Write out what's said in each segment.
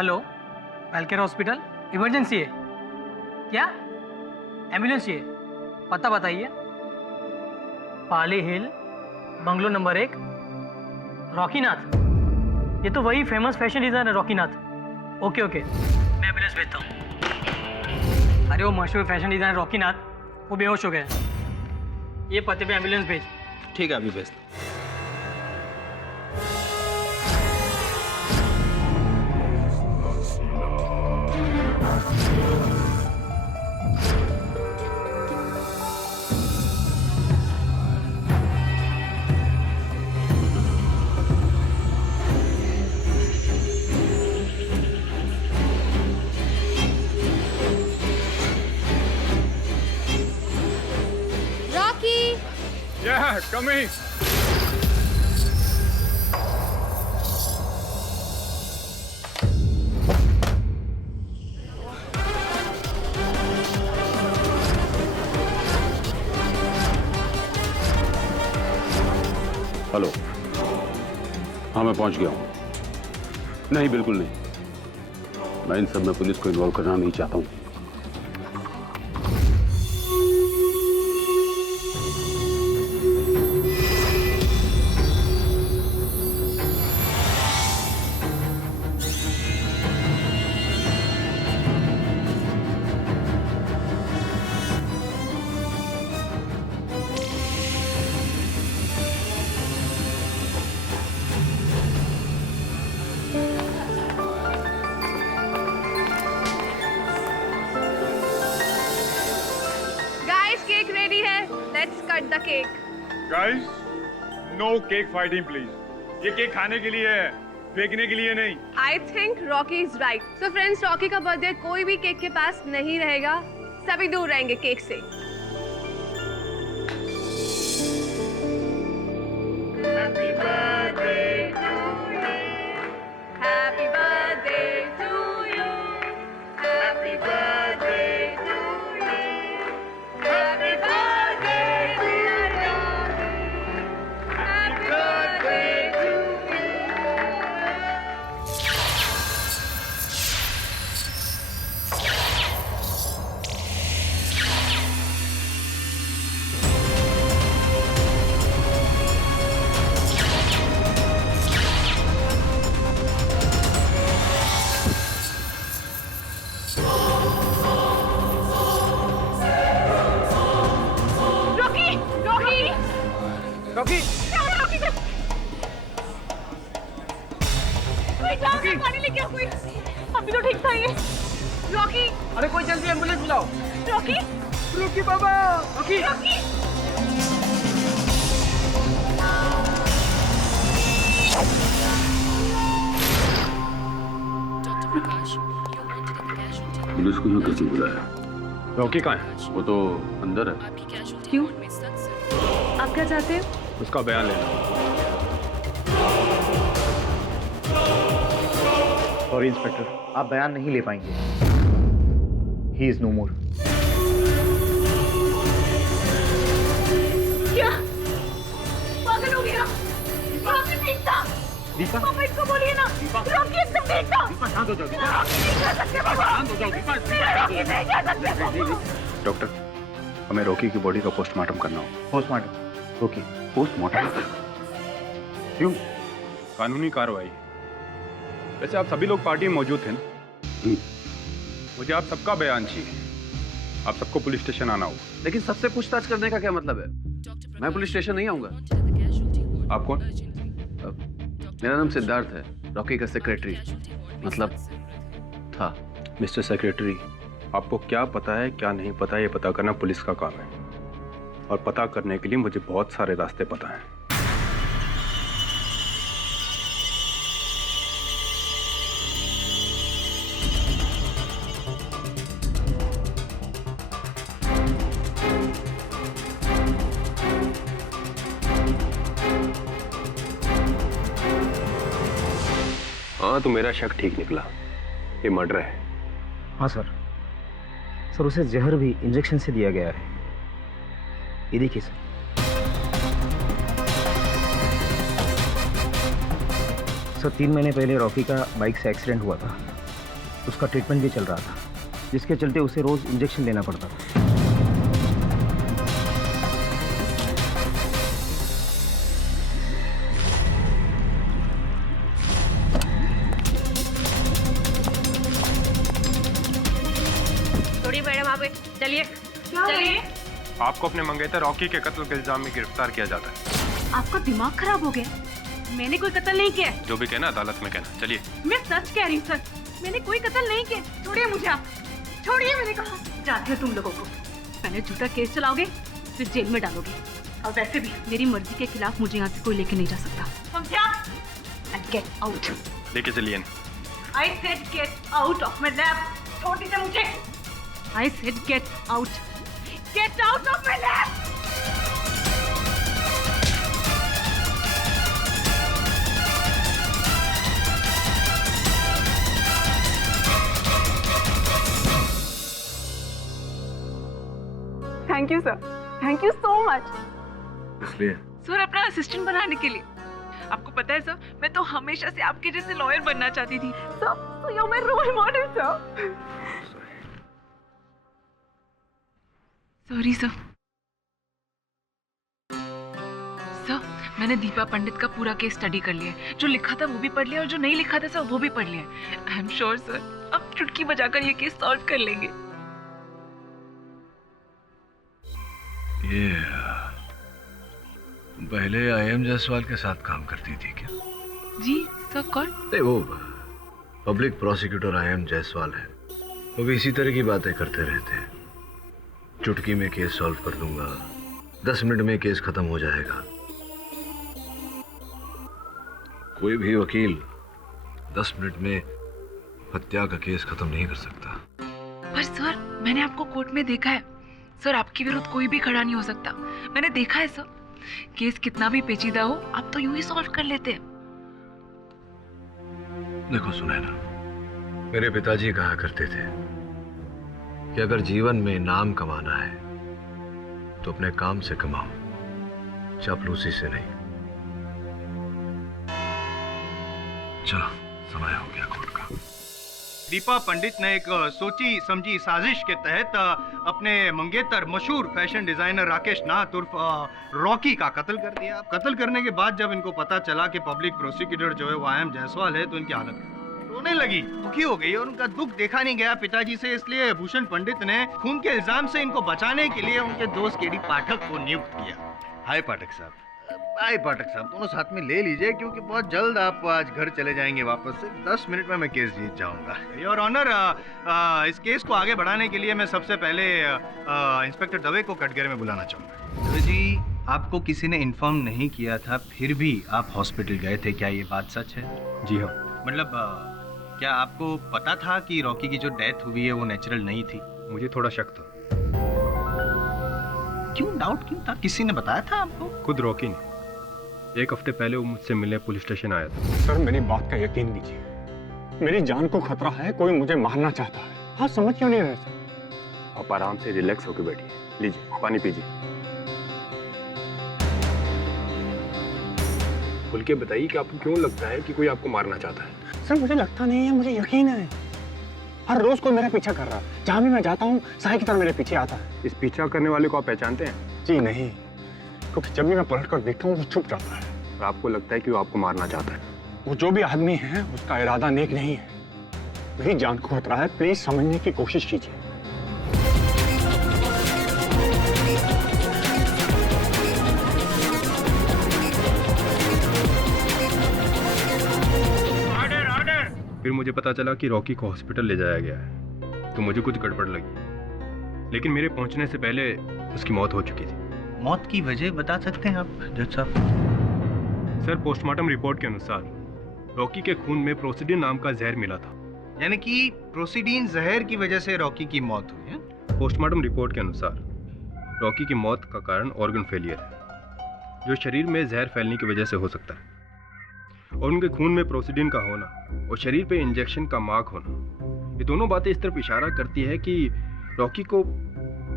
Hello, वेलकेयर hospital, emergency है क्या? Ambulance चाहिए, पता बताइए। पाली हिल, बंगलो नंबर 1, रॉकीनाथ। ये तो वही famous fashion designer रॉकीनाथ। Okay okay, मैं एम्बुलेंस भेजता हूँ। अरे वो मशहूर फैशन डिजाइनर रॉकीनाथ, वो बेहोश हो गए हैं। ये पते पे एम्बुलेंस भेज। ठीक है, अभी भेजता। Rocky! Yeah, coming. हेलो, हाँ मैं पहुंच गया हूँ। नहीं, बिल्कुल नहीं, मैं इन सब में पुलिस को इन्वॉल्व करना नहीं चाहता हूँ। Guys, cake ready है. Let's cut the cake. Guys, no cake fighting, please. ये केक खाने के लिए है, फेंकने के लिए नहीं। I think Rocky is right. So friends, Rocky का बर्थडे कोई भी केक के पास नहीं रहेगा. सभी दूर रहेंगे केक से. Happy birthday to you. Happy birthday to you. Happy birthday to you. Happy birthday dear Rocky. Happy birthday to you. Rocky! Rocky! Rocky, क्या हो रहा है रॉकी से? कोई जाओ ना, पानी लेके आओ कोई. अभी तो ठीक था ये. रॉकी! अरे कोई जल्दी एम्बुलेंस बुलाओ। रॉकी! रॉकी बाबा, रॉकी। रॉकी! पुलिस को यहाँ कैसे बुलाया? रॉकी कहाँ है? वो तो अंदर है। क्यों? आप क्या चाहते हो? उसका बयान लेना। सॉरी इंस्पेक्टर, आप बयान नहीं ले पाएंगे। ही इज नो मोर। क्या? पागल हो गया? रॉकी ठीक था। दीपा, पापा इसको बोलिए ना। रॉकी एकदम ठीक था। दीपा शांत हो जाओ। रॉकी नहीं कर सकते पापा। शांत हो जाओ दीपा। मेरा रॉकी नहीं कर सकते पापा। डॉक्टर, हमें रॉकी की बॉडी का पोस्टमार्टम करना हो। पोस्टमार्टम। ओके। पोस्टमार्टम? क्यों? कानूनी कार्रवाई। वैसे आप सभी लोग पार्टी में मौजूद थे ना? मुझे आप सबका बयान चाहिए। आप सबको पुलिस स्टेशन आना होगा। लेकिन सबसे पूछताछ करने का क्या मतलब है? मैं पुलिस स्टेशन नहीं आऊंगा। आप कौन? मेरा नाम सिद्धार्थ है, रॉकी का सेक्रेटरी, मतलब था। मिस्टर सेक्रेटरी, आपको क्या पता है क्या नहीं पता ये पता करना पुलिस का काम है, और पता करने के लिए मुझे बहुत सारे रास्ते पता हैं। हाँ, तो मेरा शक ठीक निकला, ये मर्डर है। हाँ सर। सर उसे जहर भी इंजेक्शन से दिया गया है। ये देखिए सर। सर 3 महीने पहले रॉकी का बाइक से एक्सीडेंट हुआ था। उसका ट्रीटमेंट भी चल रहा था, जिसके चलते उसे रोज इंजेक्शन लेना पड़ता था। थोड़ी मैडम आप चलिए चलिए। आपको अपने मंगेतर रॉकी के कत्ल के इल्जाम में गिरफ्तार किया जाता है। आपका दिमाग खराब हो गया? मैंने कोई कत्ल नहीं किया। जो भी कहना अदालत में कहना। चलिए। मैं सच कह रही हूँ सर, मैंने कोई कत्ल नहीं किया। छोड़िए मुझे, आप छोड़िए, मैंने कहा। जाती हो तुम लोगों को, पहले झूठा केस चलाओगे फिर जेल में डालोगे, और वैसे भी मेरी मर्जी के खिलाफ मुझे यहाँ से कोई लेके नहीं जा सकता, समझा? And get out. लेके चलिए। I said get out of my lab. छोड़ दीजिए मुझे। I said get out of my lab. Thank you sir, thank you so much. इसलिए सर अपना असिस्टेंट बनाने के लिए। आपको पता है सर, मैं तो हमेशा से आपके जैसे लॉयर बनना चाहती थी। Sir you are my role model sir. Sorry sir. Sir मैंने दीपा पंडित का पूरा केस स्टडी कर लिया है। जो लिखा था वो भी पढ़ लिया और जो नहीं लिखा था सर वो भी पढ़ लिया। आई एम श्योर सर, अब चुटकी बजाकर ये केस सॉल्व कर लेंगे। ये तुम पहले आईएम जायसवाल के साथ काम करती थी क्या? जी सर। कौन? नहीं, वो पब्लिक प्रोसिक्यूटर आईएम जायसवाल है। वो भी इसी तरह की बातें करते रहते हैं। चुटकी में केस सॉल्व कर दूंगा, 10 मिनट में केस खत्म हो जाएगा। कोई भी वकील 10 मिनट में हत्या का केस खत्म नहीं कर सकता। पर सर मैंने आपको कोर्ट में देखा है सर, आपके विरुद्ध कोई भी खड़ा नहीं हो सकता। मैंने देखा है सर, केस कितना भी पेचीदा हो आप तो यूं ही सॉल्व कर लेते हैं। देखो सुनैना, मेरे पिताजी कहा करते थे कि अगर जीवन में नाम कमाना है तो अपने काम से कमाओ, चापलूसी से नहीं। चलो समय हो गया कोर्ट का। दीपा पंडित ने एक सोची समझी साजिश के तहत अपने मंगेतर मशहूर फैशन डिजाइनर राकेश नाथ उर्फ रॉकी का कत्ल कर दिया। कत्ल करने के बाद जब इनको पता चला कि पब्लिक प्रोसिक्यूटर जो है वो आईएम जायसवाल है, तो इनकी हालत रोने लगी, दुखी हो गई और उनका दुख देखा नहीं गया पिताजी से। इसलिए भूषण पंडित ने खून के इल्जाम से इनको बचाने के लिए उनके दोस्त केडी पाठक को नियुक्त किया। हाय पाठक साहब, हाय पाठक साहब, दोनों साथ में ले लीजिए क्योंकि बहुत जल्द आप आज घर चले जाएंगे वापस से। 10 मिनट में मैं केस जीत जाऊंगा। योर ऑनर, इस केस को आगे बढ़ाने के लिए मैं सबसे पहले इंस्पेक्टर दवे को कटघरे में बुलाना चाहूंगा। दवे जी, आपको किसी ने इन्फॉर्म नहीं किया था, फिर भी आप हॉस्पिटल गए थे, क्या ये बात सच है? जी हाँ। मतलब क्या आपको पता था कि रॉकी की जो डेथ हुई है वो नेचुरल नहीं थी? मुझे थोड़ा शक था। क्यों डाउट क्यों था? किसी ने बताया था आपको? खुद रॉकी ने। 1 हफ्ते पहले वो मुझसे मिलने पुलिस स्टेशन आया था। सर मेरी बात का यकीन कीजिए, मेरी जान को खतरा है, कोई मुझे मारना चाहता है। हाँ, समझ क्यों नहीं रहे सर? आप आराम से रिलैक्स होकर बैठिए, लीजिए पानी पीजिए। खुल के बताइए कि आपको क्यों लगता है कि कोई आपको मारना चाहता है? सर मुझे लगता नहीं है, मुझे यकीन है। हर रोज कोई मेरा पीछा कर रहा है, जहाँ भी मैं जाता हूँ साई की तरह मेरे पीछे आता है। इस पीछा करने वाले को आप पहचानते हैं? जी नहीं, क्योंकि जब भी मैं पलट कर देखता हूँ वो छुप जाता है। और आपको लगता है कि वो आपको मारना चाहता है? वो जो भी आदमी है उसका इरादा नेक नहीं है। मेरी जान को खतरा है, प्लीज समझने की कोशिश कीजिए। फिर मुझे पता चला कि रॉकी को हॉस्पिटल ले जाया गया है, तो मुझे कुछ गड़बड़ लगी। लेकिन मेरे पहुंचने से पहले उसकी मौत हो चुकी थी। मौत की वजह बता सकते हैं आप जज साहब? सर, पोस्टमार्टम रिपोर्ट के अनुसार रॉकी के खून में प्रोसिडिन नाम का जहर मिला था। यानी कि प्रोसिडीन जहर की वजह से रॉकी की मौत हुई है? पोस्टमार्टम रिपोर्ट के अनुसार रॉकी की मौत का कारण ऑर्गन फेलियर है, जो शरीर में जहर फैलने की वजह से हो सकता है। और उनके खून में प्रोसिडीन का होना और शरीर पे इंजेक्शन का मार्क होना, ये दोनों बातें इस तरफ इशारा करती है कि रॉकी को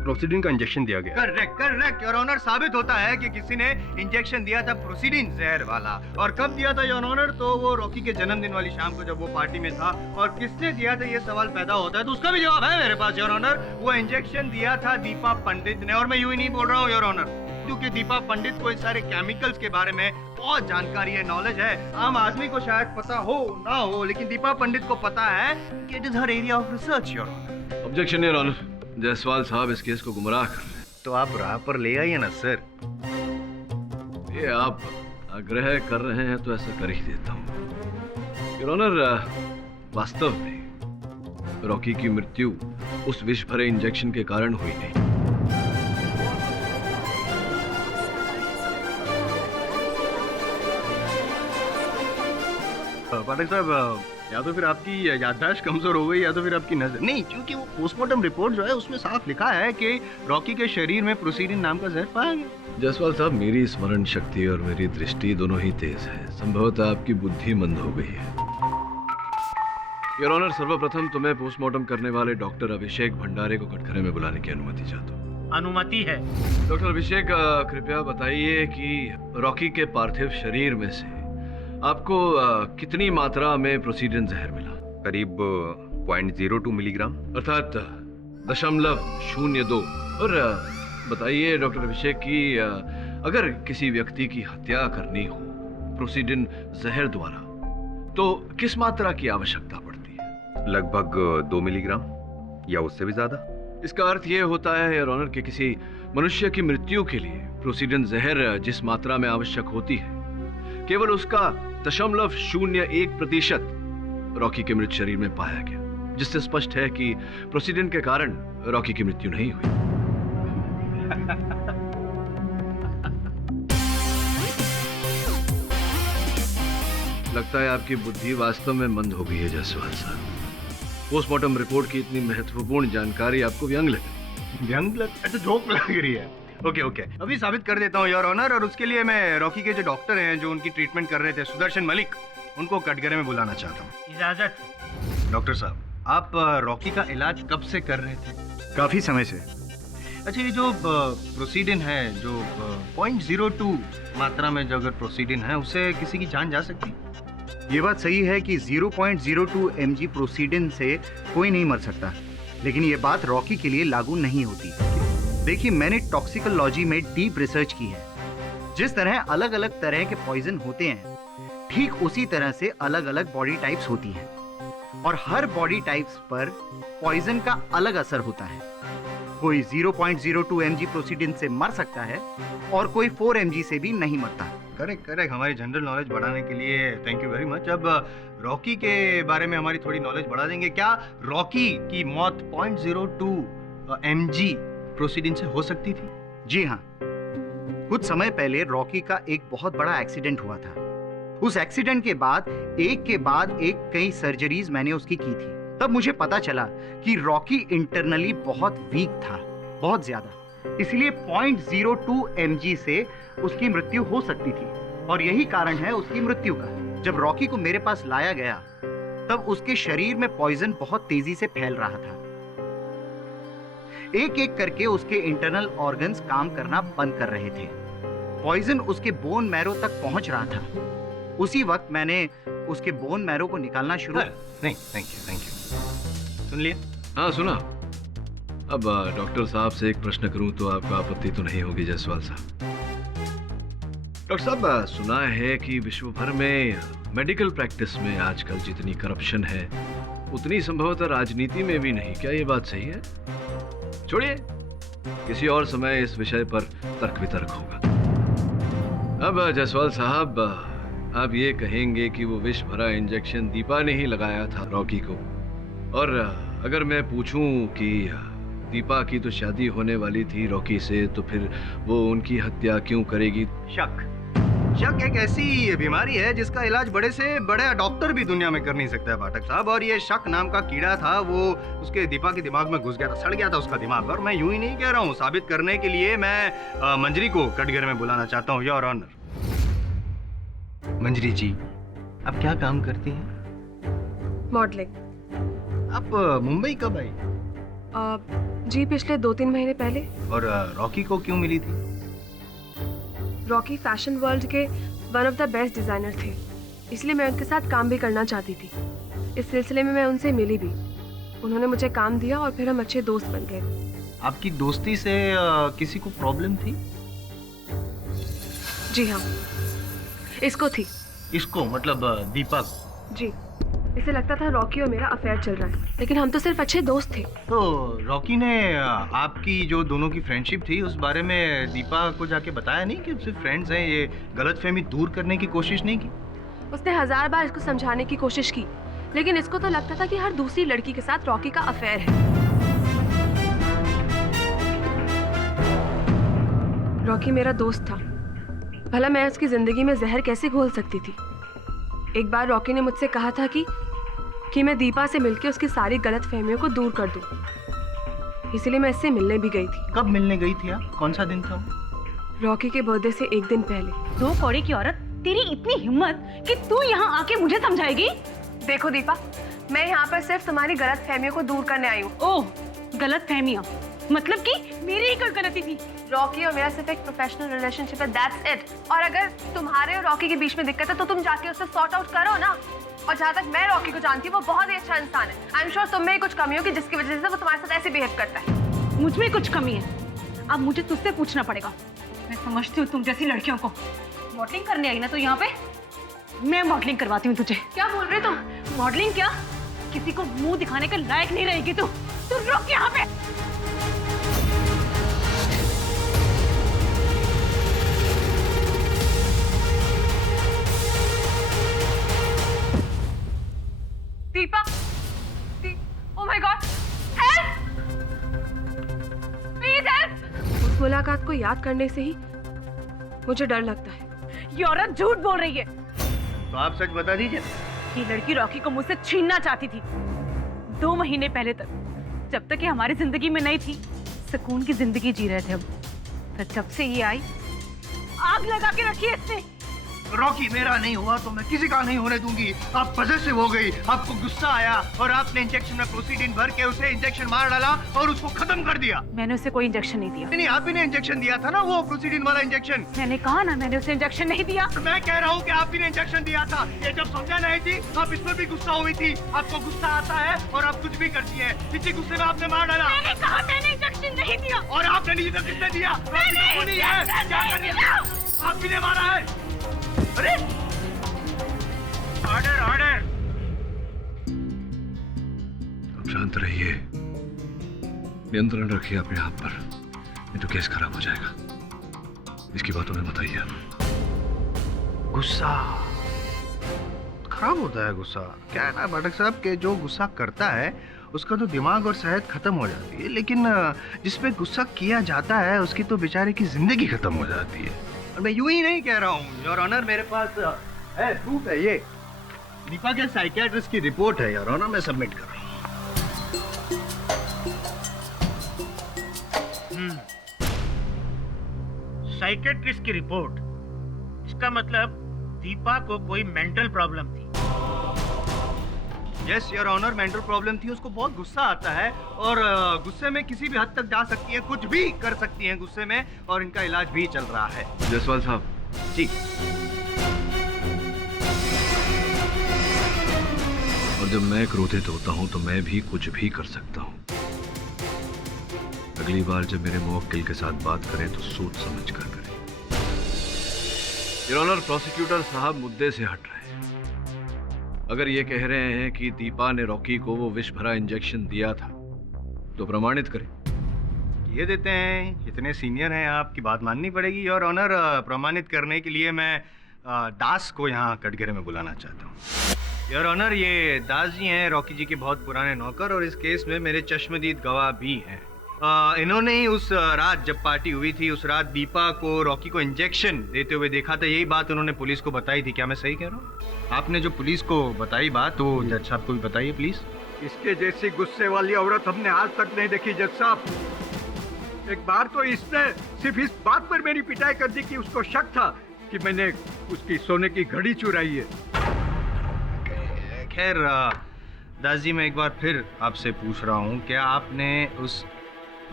प्रोसीडिन का इंजेक्शन दिया गया। करेक्ट करेक्ट योर ऑनर, साबित होता है कि किसी ने इंजेक्शन दिया था प्रोसीडिन जहर वाला। और कब दिया था योर ऑनर? तो वो रॉकी के जन्मदिन वाली शाम को जब वो पार्टी में था। और किसने दिया था ये सवाल पैदा होता है, तो उसका भी जवाब है मेरे पास योर ऑनर। वो इंजेक्शन दिया था दीपा पंडित ने। और मैं यूं ही नहीं बोल रहा हूँ योर ऑनर, क्योंकि दीपा पंडित को इस सारे केमिकल्स के बारे में बहुत जानकारी है, नॉलेज है। आम आदमी को शायद पता हो ना हो, लेकिन दीपा पंडित को पता है कि it is her area of research your honour. Objection your honour, Jaiswal साहब इस केस को गुमराह कर रहे हैं। तो आप राह पर ले आइए ना सर। ये आप आग्रह कर रहे हैं तो ऐसा कर ही देता हूँ योर ऑनर। वास्तव में रॉकी की मृत्यु उस विष भरे इंजेक्शन के कारण हुई नहीं। पाठक साहब, या तो फिर आपकी याददाश्त कमजोर हो गई या तो फिर आपकी नजर नहीं, क्योंकि वो पोस्टमार्टम रिपोर्ट जो है उसमें साफ लिखा है कि रॉकी के शरीर में प्रोसीडिन नाम का जहर पाया गया। जायसवाल साहब, मेरी स्मरण शक्ति और मेरी दृष्टि दोनों ही तेज है। संभवतः आपकी बुद्धि मंद हो गई है। योर ऑनर, सर्वप्रथम तो मैं पोस्टमार्टम करने वाले डॉक्टर अभिषेक भंडारे को कटघरे में बुलाने की अनुमति चाहता हूँ। अनुमति है। डॉक्टर अभिषेक, कृपया बताइए कि रॉकी के पार्थिव शरीर में से आपको कितनी मात्रा में प्रोसीडिन जहर मिला? करीब 0.02 मिलीग्राम, अर्थात 0.02। और बताइए डॉक्टर अभिषेक कि अगर किसी व्यक्ति की हत्या करनी हो प्रोसीडिन जहर द्वारा तो किस मात्रा की आवश्यकता पड़ती है? लगभग 2 मिलीग्राम या उससे भी ज्यादा। इसका अर्थ यह होता है योर ऑनर कि किसी मनुष्य की मृत्यु के लिए प्रोसीडिन जहर जिस मात्रा में आवश्यक होती है, केवल उसका 0.01% रॉकी के मृत शरीर में पाया गया, जिससे स्पष्ट है कि प्रोसीडिन के कारण रॉकी की मृत्यु नहीं हुई। लगता है आपकी बुद्धि वास्तव में मंद हो गई है जायसवाल साहब। पोस्टमार्टम रिपोर्ट की इतनी महत्वपूर्ण जानकारी आपको व्यंग लगी। व्यंग लग, जोक लग रही है। ओके ओके, अभी साबित कर देता हूँ योर ऑनर। और उसके लिए मैं रॉकी के जो डॉक्टर हैं जो उनकी ट्रीटमेंट कर रहे थे, सुदर्शन मलिक, उनको कटघरे में बुलाना चाहता हूँ। इजाजत। डॉक्टर साहब, आप रॉकी का इलाज कब से कर रहे थे? काफी समय से। अच्छा, ये जो प्रोसीडिन है, जो 0.02 मात्रा में जो अगर प्रोसीडिन है, उससे किसी की जान जा सकती? ये बात सही है कि 0.02 mg प्रोसीडिन से कोई नहीं मर सकता, लेकिन ये बात रॉकी के लिए लागू नहीं होती। देखिए, मैंने टॉक्सिकोलॉजी में डीप रिसर्च की है। जिस तरह अलग अलग तरह के पॉइजन होते हैं, ठीक उसी तरह से अलग अलग बॉडी टाइप्स होती हैं, और हर बॉडी टाइप्स पर पॉइजन का अलग असर होता है। कोई 0.02 mg प्रोसीडिन से मर सकता है और कोई 4 mg से भी नहीं मरता। करेक्ट करेक्ट, हमारी जनरल नॉलेज बढ़ाने के लिए थैंक यू वेरी मच। अब रॉकी के बारे में हमारी थोड़ी नॉलेज बढ़ा देंगे। क्या रॉकी की मौत 0.02 mg प्रोसीडिन से हो सकती थी? जी हाँ, कुछ समय पहले रॉकी का एक बहुत बड़ा एक्सीडेंट हुआ था। उस एक्सीडेंट के बाद एक कई सर्जरीज मैंने उसकी की थी। तब मुझे पता चला कि रॉकी इंटरनली बहुत वीक था, बहुत ज्यादा। इसलिए 0.02 mg से उसकी मृत्यु हो सकती थी, और यही कारण है उसकी मृत्यु का। जब रॉकी को मेरे पास लाया गया, तब उसके शरीर में पॉइजन बहुत तेजी से फैल रहा था। एक एक करके उसके इंटरनल ऑर्गन्स काम करना बंद कर रहे थे। पॉइजन उसके बोन मैरो तक पहुंच रहा था। उसी वक्त मैंने उसके बोन मैरो को निकालना शुरू। नहीं, थैंक यू। सुन लिया? हाँ, सुना। अब डॉक्टर साहब से एक प्रश्न करूं तो आपको आपत्ति तो नहीं होगी जायसवाल साहब? डॉक्टर साहब, सुना है कि विश्व भर में मेडिकल प्रैक्टिस में आजकल जितनी करप्शन है, उतनी संभवतः राजनीति में भी नहीं। क्या ये बात सही है? छोड़िए, किसी और समय इस विषय पर तर्क वितर्क होगा। अब जायसवाल साहब, आप ये कहेंगे कि वो विष भरा इंजेक्शन दीपा ने ही लगाया था रॉकी को, और अगर मैं पूछूं कि दीपा की तो शादी होने वाली थी रॉकी से, तो फिर वो उनकी हत्या क्यों करेगी? शक एक ऐसी बीमारी है जिसका इलाज बड़े से बड़ा डॉक्टर भी दुनिया में कर नहीं सकता है पाठक साहब। और ये शक नाम का कीड़ा था, वो उसके दीपा के दिमाग में घुस गया था, सड़ गया था उसका दिमाग। और मैं यूं ही नहीं कह रहा हूँ, साबित करने के लिए मैं मंजरी को कटघरे में बुलाना चाहता हूँ योर ऑनर। मंजरी जी, आप क्या काम करती हैं? मॉडलिंग। आप मुंबई कब आई? जी पिछले 2-3 महीने पहले। और रॉकी को क्यों मिली थी? रॉकी फैशन वर्ल्ड के one of the best designer थे, इसलिए मैं उनके साथ काम भी करना चाहती थी। इस सिलसिले में मैं उनसे मिली भी। उन्होंने मुझे काम दिया और फिर हम अच्छे दोस्त बन गए। आपकी दोस्ती से किसी को प्रॉब्लम थी? जी हाँ, इसको थी। इसको मतलब दीपक? जी, इसे लगता था रॉकी और मेरा अफेयर चल रहा है, लेकिन हम तो सिर्फ अच्छे दोस्त थे। तो रॉकी ने आपकी जो दोनों की फ्रेंडशिप थी उस बारे में दीपा को जाके बताया नहीं कि सिर्फ फ्रेंड्स हैं, ये गलतफहमी दूर करने की कोशिश नहीं की? उसने 1000 बार इसको समझाने की कोशिश की, लेकिन इसको तो लगता था कि हर दूसरी लड़की के साथ रॉकी का अफेयर है। रॉकी मेरा दोस्त था, भला मैं उसकी जिंदगी में जहर कैसे घोल सकती थी। एक बार रॉकी ने मुझसे कहा था कि मैं दीपा से मिलकर उसकी सारी गलतफहमियों को दूर कर दूं। इसलिए मैं इससे मिलने भी गई थी। कब मिलने गई थी आप? कौन सा दिन था? रॉकी के बर्थडे से 1 दिन पहले। 2 कौड़ी की औरत, तेरी इतनी हिम्मत कि तू यहाँ आके मुझे समझाएगी? देखो दीपा, मैं यहाँ पर सिर्फ तुम्हारी गलतफहमियों को दूर करने आई हूँ। ओह, गलतफहमियाँ? मतलब कि मेरी ही कोई गलती थी? रॉकी और मेरा सिर्फ एक प्रोफेशनल रिलेशनशिप है, दैट्स इट। और अगर तुम्हारे और रॉकी के बीच में दिक्कत है तो तुम जाके उससे सॉर्ट आउट करो ना। और जहाँ तक मैं रॉकी को जानती हूँ, वो बहुत ही अच्छा इंसान है। आई एम श्योर तुम में ही कुछ कमी होगी जिसकी वजह से वो तुम्हारे साथ ऐसे बिहेव करता है। मुझ में कुछ कमी है? अब मुझे तुझसे पूछना पड़ेगा। मैं समझती हूँ तुम जैसी लड़कियों को। मॉडलिंग करने आई ना तो यहाँ पे? मैं मॉडलिंग करवाती हूँ तुझे। क्या बोल रहे तुम? मॉडलिंग क्या? किसी को मुंह दिखाने के लायक नहीं रहेगी तू। तू रुक यहाँ पे। Deepa, oh my God, help! Please help! उस मुलाकात को याद करने से ही मुझे डर लगता है। ये औरत झूठ बोल रही है। तो आप सच बता दीजिए। ये लड़की रॉकी को मुझसे छीनना चाहती थी 2 महीने पहले तक, जब तक ये हमारी जिंदगी में नहीं थी। सुकून की जिंदगी जी रहे थे हम। पर जब से ये आई, आग लगा के रखी है इसने। रॉकी मेरा नहीं हुआ तो मैं किसी का नहीं होने दूंगी। आप पॉसेसिव हो गई, आपको गुस्सा आया और आपने इंजेक्शन में प्रोसीडिन भर के उसे इंजेक्शन मार डाला और उसको खत्म कर दिया। मैंने उसे कोई इंजेक्शन नहीं दिया। नहीं, आप ही ने इंजेक्शन दिया था ना, वो प्रोसीडिन वाला इंजेक्शन। मैंने कहा ना, मैंने उसे इंजेक्शन नहीं दिया। मैं कह रहा हूँ कि आप ही ने इंजेक्शन दिया था। ये जब समझा नहीं थी, आप इसमें भी गुस्सा हुई थी। आपको गुस्सा आता है और आप कुछ भी करती है। इसी गुस्से में आपने मार डाला। मैंने कहा मैंने इंजेक्शन नहीं दिया। और आपने नहीं तो किसने दिया? आप ही ने मारा है। अरे ऑर्डर ऑर्डर। अब शांत रहिए, नियंत्रण रखिए अपने आप पर, नहीं तो केस खराब हो जाएगा। इसकी बातों में मत आइए। गुस्सा खराब होता है। गुस्सा क्या है ना भटक साहब, के जो गुस्सा करता है उसका तो दिमाग और सेहत खत्म हो जाती है, लेकिन जिसपे गुस्सा किया जाता है उसकी तो बेचारे की जिंदगी खत्म हो जाती है। और मैं यूं ही नहीं कह रहा हूँ योर ऑनर, मेरे पास है प्रूफ है। ये दीपा के साइकियाट्रिस्ट की रिपोर्ट है योर ऑनर, मैं सबमिट कर रहा हूँ। साइकियाट्रिस्ट की रिपोर्ट? इसका मतलब दीपा को कोई मेंटल प्रॉब्लम थी। Yes your honour, mental problem थी। उसको बहुत गुस्सा आता है और गुस्से में किसी भी हद तक जा सकती है, कुछ भी कर सकती है गुस्से में, और इनका इलाज भी चल रहा है। जायसवाल साहब जी। और जब मैं क्रोधित होता हूं तो मैं भी कुछ भी कर सकता हूं। अगली बार जब मेरे मुवक्किल के साथ बात करें तो सोच समझ कर करें। योर ऑनर, प्रोसिक्यूटर साहब मुद्दे से हट रहे हैं। अगर ये कह रहे हैं कि दीपा ने रॉकी को वो विष भरा इंजेक्शन दिया था तो प्रमाणित करें। ये देते हैं, इतने सीनियर हैं, आपकी बात माननी पड़ेगी योर ऑनर। प्रमाणित करने के लिए मैं दास को यहाँ कटघरे में बुलाना चाहता हूँ। योर ऑनर, ये दास जी हैं रॉकी जी के बहुत पुराने नौकर, और इस केस में मेरे चश्मदीद गवाह भी हैं। इन्होंने ही उस रात जब पार्टी हुई थी, उस रात दीपा को रॉकी को इंजेक्शन देते हुए देखा था। यही बात उन्होंने पुलिस को बताई थी। क्या मैं सही कह रहा हूँ? आपने जो पुलिस को बताई बात, तो जज साहब को भी बताइए प्लीज। इसके जैसी गुस्से वाली औरत हमने आज तक नहीं देखी जज साहब। एक बार तो इसने सिर्फ इस बात पर मेरी पिटाई कर दी कि उसको शक था कि मैंने उसकी सोने की घड़ी चुराई है। खैर दास जी, मैं एक बार फिर आपसे पूछ रहा हूँ, क्या आपने उस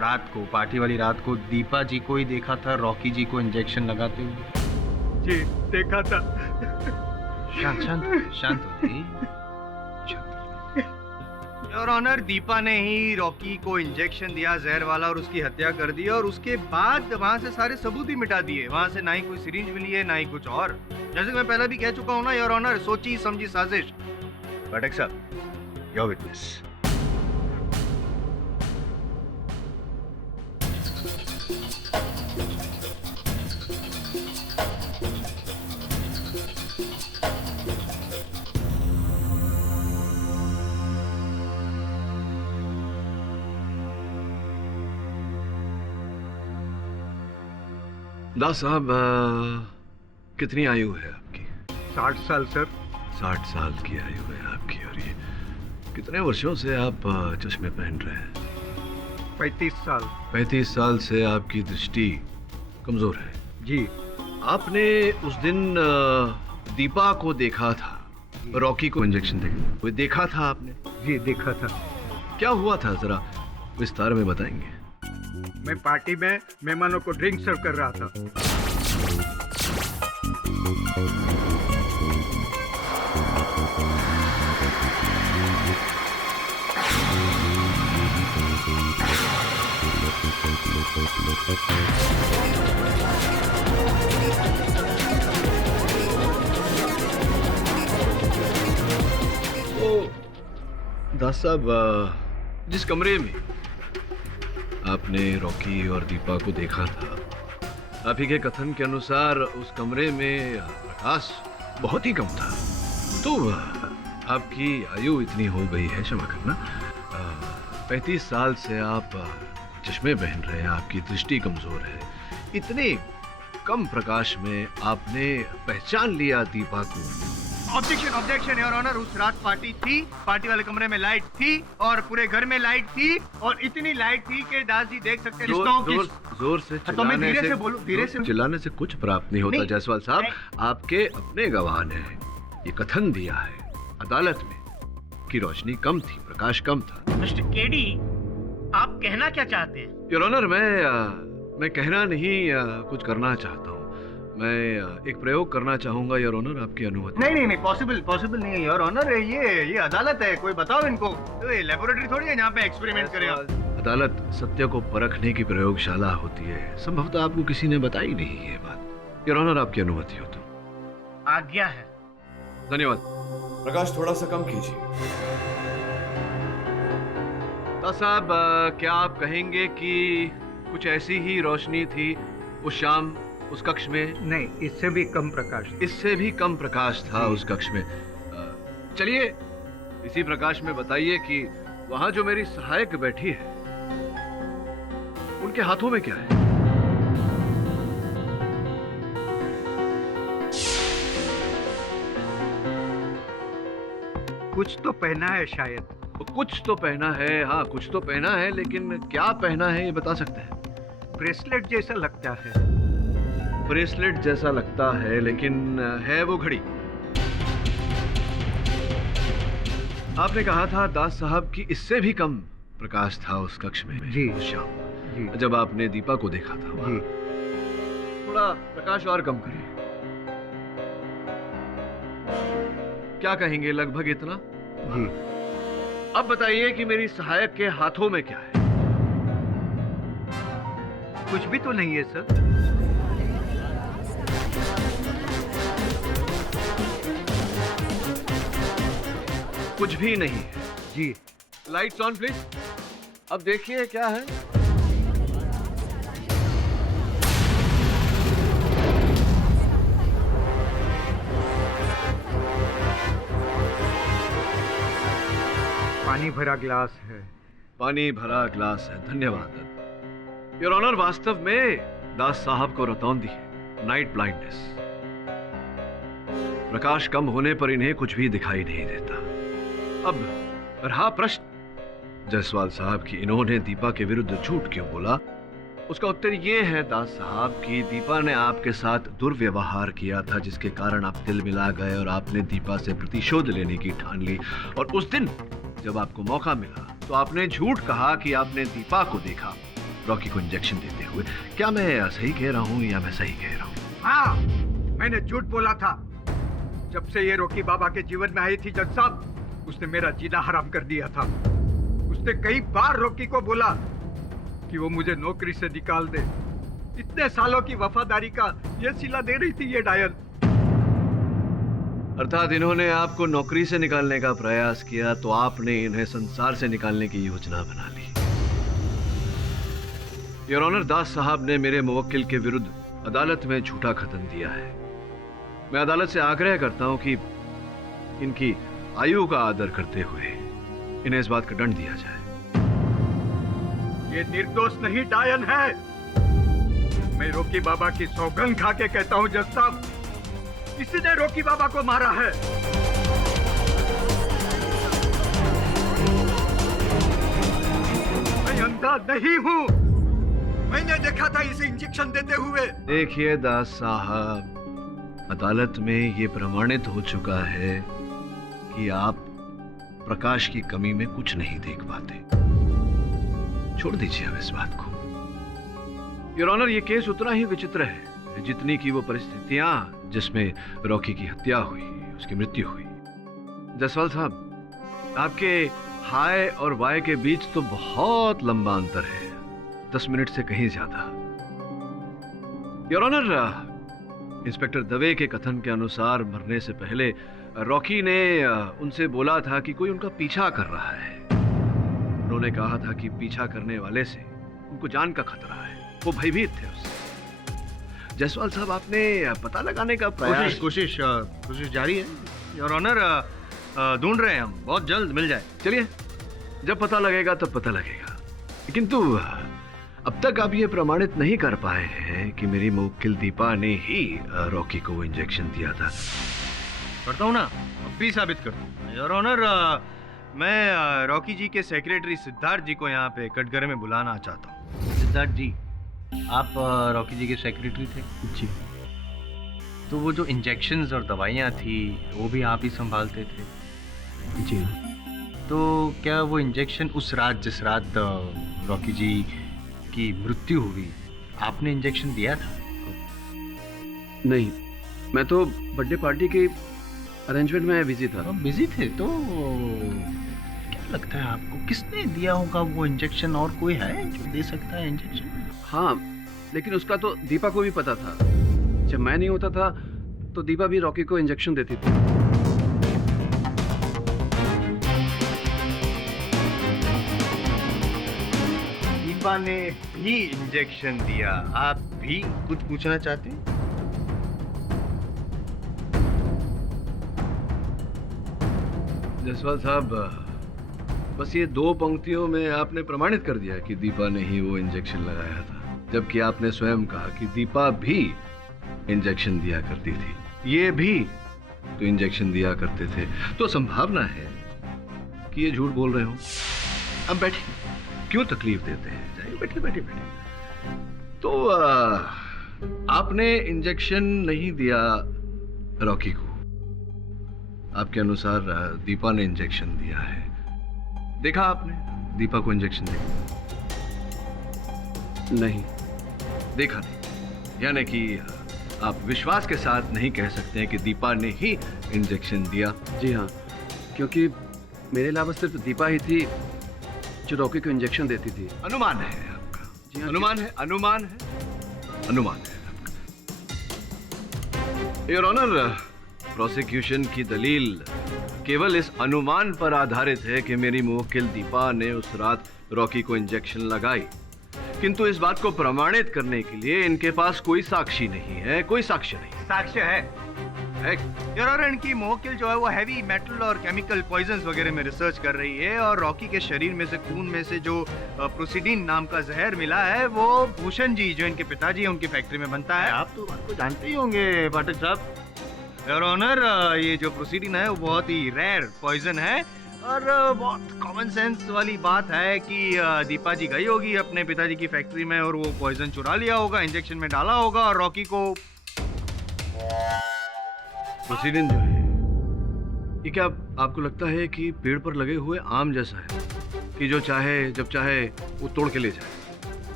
रात को, पार्टी वाली रात को दीपा जी को ही देखा था रॉकी जी को इंजेक्शन लगाते हुए। जी देखा था। शांत शांत शांत हो जाइए। योर ऑनर, दीपा ने ही रॉकी को इंजेक्शन दिया जहर वाला और उसकी हत्या कर दी, और उसके बाद वहां से सारे सबूत ही मिटा दिए। वहां से ना ही कोई सिरिंज मिली है, ना ही कुछ और। जैसे मैं पहले भी कह चुका हूं ना योर ऑनर, सोची समझी साजिश। पाठक साहब, योर विटनेस। दास साहब, कितनी आयु है आपकी? 60 साल सर। 60 साल की आयु है आपकी, और ये कितने वर्षों से आप चश्मे पहन रहे हैं? 35 साल। 35 साल से आपकी दृष्टि कमजोर है। जी। आपने उस दिन दीपा को देखा था, रॉकी को इंजेक्शन देकर, वो देखा था आपने? जी देखा था। क्या हुआ था, जरा विस्तार में बताएंगे? मैं पार्टी में मेहमानों को ड्रिंक सर्व कर रहा था। तो दास साहब, जिस कमरे में आपने रॉकी और दीपा को देखा था, आप ही के कथन के अनुसार उस कमरे में प्रकाश बहुत ही कम था। तो आपकी आयु इतनी हो गई है, क्षमा करना, 35 साल से आप चश्मे पहन रहे हैं, आपकी दृष्टि कमजोर है। इतने कम प्रकाश में आपने पहचान लिया दीपा को? Objection, objection your honour. उस रात पार्टी थी, पार्टी वाले कमरे में लाइट थी और पूरे घर में लाइट थी, और इतनी लाइट थी कि दास जी देख सकते हैं। जोर से तो मैं धीरे से बोलूं, धीरे से। चिल्लाने से कुछ प्राप्त नहीं होता जायसवाल साहब। आपके अपने गवाह ने ये कथन दिया है अदालत में कि रोशनी कम थी, प्रकाश कम था। मिस्टर केडी, आप कहना क्या चाहते हैं? योर ऑनर, मैं कहना नहीं, कुछ करना चाहता हूँ। मैं एक प्रयोग करना चाहूंगा योर ऑनर, आपकी अनुमति? नहीं, पॉसिबल नहीं है योर ऑनर। ये अदालत है, कोई बताओ इनको। लेबोरेटरी थोड़ी है जहाँ पे एक्सपेरिमेंट करें आप। अदालत सत्य को परखने की प्रयोगशाला होती है। संभवतः आपको किसी ने बताई नहीं ये बात। योर ऑनर, आपकी अनुमति हो तो? आज्ञा है। धन्यवाद। प्रकाश थोड़ा सा कम कीजिए। साहब, क्या आप कहेंगे कि कुछ ऐसी ही रोशनी थी उस शाम उस कक्ष में? नहीं, इससे भी कम प्रकाश। इससे भी कम प्रकाश था उस कक्ष में। चलिए इसी प्रकाश में बताइए कि वहां जो मेरी सहायक बैठी है, उनके हाथों में क्या है? कुछ तो पहना है शायद। कुछ तो पहना है, हाँ कुछ तो पहना है, लेकिन क्या पहना है ये बता सकते हैं? ब्रेसलेट जैसा लगता है। ब्रेसलेट जैसा लगता है, लेकिन है वो घड़ी? आपने कहा था दास साहब कि इससे भी कम प्रकाश था उस कक्ष में जी उस शाम जी। जब आपने दीपा को देखा था वहाँ। थोड़ा प्रकाश और कम करिए। क्या कहेंगे, लगभग इतना? जी। अब बताइए कि मेरी सहायक के हाथों में क्या है? कुछ भी तो नहीं है सर। कुछ भी नहीं है जी। Lights on please. अब देखिए क्या है। पानी भरा ग्लास है। पानी भरा ग्लास है, धन्यवाद योर ऑनर। वास्तव में दास साहब को रतौंदी है, नाइट ब्लाइंडनेस। प्रकाश कम होने पर इन्हें कुछ भी दिखाई नहीं देता। अब रहा प्रश्न जायसवाल साहब कि इन्होंने दीपा के विरुद्ध झूठ क्यों बोला, उसका उत्तर यह है दास साहब कि दीपा ने आपके साथ दुर्व्यवहार किया था, जिसके कारण आप दिल मिला गए और आपने दीपा से प्रतिशोध लेने की ठान ली। और उस दिन जब आपको मौका मिला तो आपने झूठ कहा कि आपने दीपा को देखा, रॉकी को इंजेक्शन देते हुए। क्या मैं सही कह रहा हूँ या मैं सही कह रहा हूँ? हाँ, मैंने झूठ बोला था। जब से ये रॉकी बाबा के जीवन में आई थी जज साहब, उसने मेरा जीना हराम कर दिया था। उसने कई बार रॉकी को बोला कि वो मुझे नौकरी से निकाल दे। इतने सालों की वफादारी का ये सिला दे रही थी ये डायन। अर्थात इन्होंने आपको नौकरी से निकालने का प्रयास किया तो आपने इन्हें संसार से निकालने की योजना बना ली। योर ऑनर, दास साहब ने मेरे मुवक्किल के विरुद्ध अदालत में झूठा कथन दिया है। मैं अदालत से आग्रह करता हूं कि इनकी आयु का आदर करते हुए इन्हें इस बात का दंड दिया जाए। ये निर्दोष नहीं डायन है। मैं रॉकी बाबा की सौगंध खा के कहता हूँ जज साहब, किसी ने रॉकी बाबा को मारा है। मैं अंधा नहीं हूँ। मैंने देखा था इसे इंजेक्शन देते हुए। देखिए दास साहब, अदालत में ये प्रमाणित हो चुका है कि आप प्रकाश की कमी में कुछ नहीं देख पाते। छोड़ दीजिए अब इस बात को। योर ऑनर, ये केस उतना ही विचित्र है जितनी की वो परिस्थितियां जिसमें रॉकी की हत्या हुई, उसकी मृत्यु हुई। जसवाल साहब, आपके हाय और वाय के बीच तो बहुत लंबा अंतर है, 10 मिनट से कहीं ज्यादा। योर ऑनर, इंस्पेक्टर दवे के कथन के अनुसार मरने से पहले रॉकी ने उनसे बोला था कि कोई उनका पीछा कर रहा है। उन्होंने कहा था कि पीछा करने वाले से उनको जान का खतरा है, वो भयभीत थे उससे। जसवाल साहब, आपने पता लगाने का प्रयास? कोशिश जारी है योर ऑनर। ढूंढ रहे हैं हम, बहुत जल्द मिल जाए। चलिए, जब पता लगेगा तब पता लगेगा। किंतु अब तक आप ये प्रमाणित नहीं कर पाए हैं कि मेरी मुवक्किल दीपा ने ही रॉकी को वो इंजेक्शन दिया था। करता हूँ ना, अब भी साबित कर दूँ योर ऑनर। मैं रॉकी जी के सेक्रेटरी सिद्धार्थ जी को यहाँ पे कटघरे में बुलाना चाहता हूँ। सिद्धार्थ जी, आप रॉकी जी के सेक्रेटरी थे? जी। तो वो जो इंजेक्शंस और दवाइयाँ थी वो भी आप ही संभालते थे? जी। तो क्या वो इंजेक्शन उस रात, जिस रात रॉकी जी की मृत्यु हुई, आपने इंजेक्शन दिया था? नहीं, मैं तो बर्थडे पार्टी के अरेंजमेंट में बिजी था। बिजी थे? तो क्या लगता है आपको किसने दिया होगा वो इंजेक्शन? और कोई है जो दे सकता है इंजेक्शन? हाँ, लेकिन उसका तो दीपा को भी पता था। जब मैं नहीं होता था तो दीपा भी रॉकी को इंजेक्शन देती थी। दीपा ने भी इंजेक्शन दिया। आप भी कुछ पूछना चाहते हैं? जसवाल साहब, बस ये 2 पंक्तियों में आपने प्रमाणित कर दिया कि दीपा ने ही वो इंजेक्शन लगाया था, जबकि आपने स्वयं कहा कि दीपा भी इंजेक्शन दिया करती थी, ये भी तो इंजेक्शन दिया करते थे। तो संभावना है कि ये झूठ बोल रहे हो। अब बैठिए, क्यों तकलीफ देते हैं? जाइए, बैठिए बैठिए बैठिए। तो आपने इंजेक्शन नहीं दिया रॉकी को, आपके अनुसार दीपा ने इंजेक्शन दिया है। देखा आपने दीपा को इंजेक्शन दिया? नहीं। देखा नहीं, यानी कि आप विश्वास के साथ नहीं कह सकते हैं कि दीपा ने ही इंजेक्शन दिया? जी हाँ, क्योंकि मेरे अलावा सिर्फ दीपा ही थी जो रॉकी को इंजेक्शन देती थी। अनुमान है आपका? जी हाँ, अनुमान है, अनुमान है, अनुमान है आपका। योर ऑनर, प्रोसिक्यूशन की दलील केवल इस अनुमान पर आधारित है कि मेरी मुवक्किल दीपा ने उस रात रॉकी को इंजेक्शन लगाई, किंतु इस बात को प्रमाणित करने के लिए इनके पास कोई साक्षी नहीं है, कोई साक्ष्य नहीं। साक्ष्य है योर ऑनर। इनकी मुवक्किल जो है वो हैवी मेटल और केमिकल पॉइजन्स वगैरह में रिसर्च कर रही है, और रॉकी के शरीर में से, खून में से जो प्रोसीडिन नाम का जहर मिला है वो भूषण जी, जो इनके पिताजी हैं, उनकी फैक्ट्री में बनता है। आप तो बात को जानते ही होंगे पाठक साहब। योर ऑनर, ये जो प्रोसीडिन है वो बहुत ही रेयर पॉइजन है, और बहुत कॉमन सेंस वाली बात है कि दीपा जी गई होगी अपने पिताजी की फैक्ट्री में और वो पॉइजन चुरा लिया होगा, इंजेक्शन में डाला होगा, और रॉकी को। प्रोसीडिन जो है ये क्या आपको लगता है कि पेड़ पर लगे हुए आम जैसा है कि जो चाहे जब चाहे वो तोड़ के ले जाए?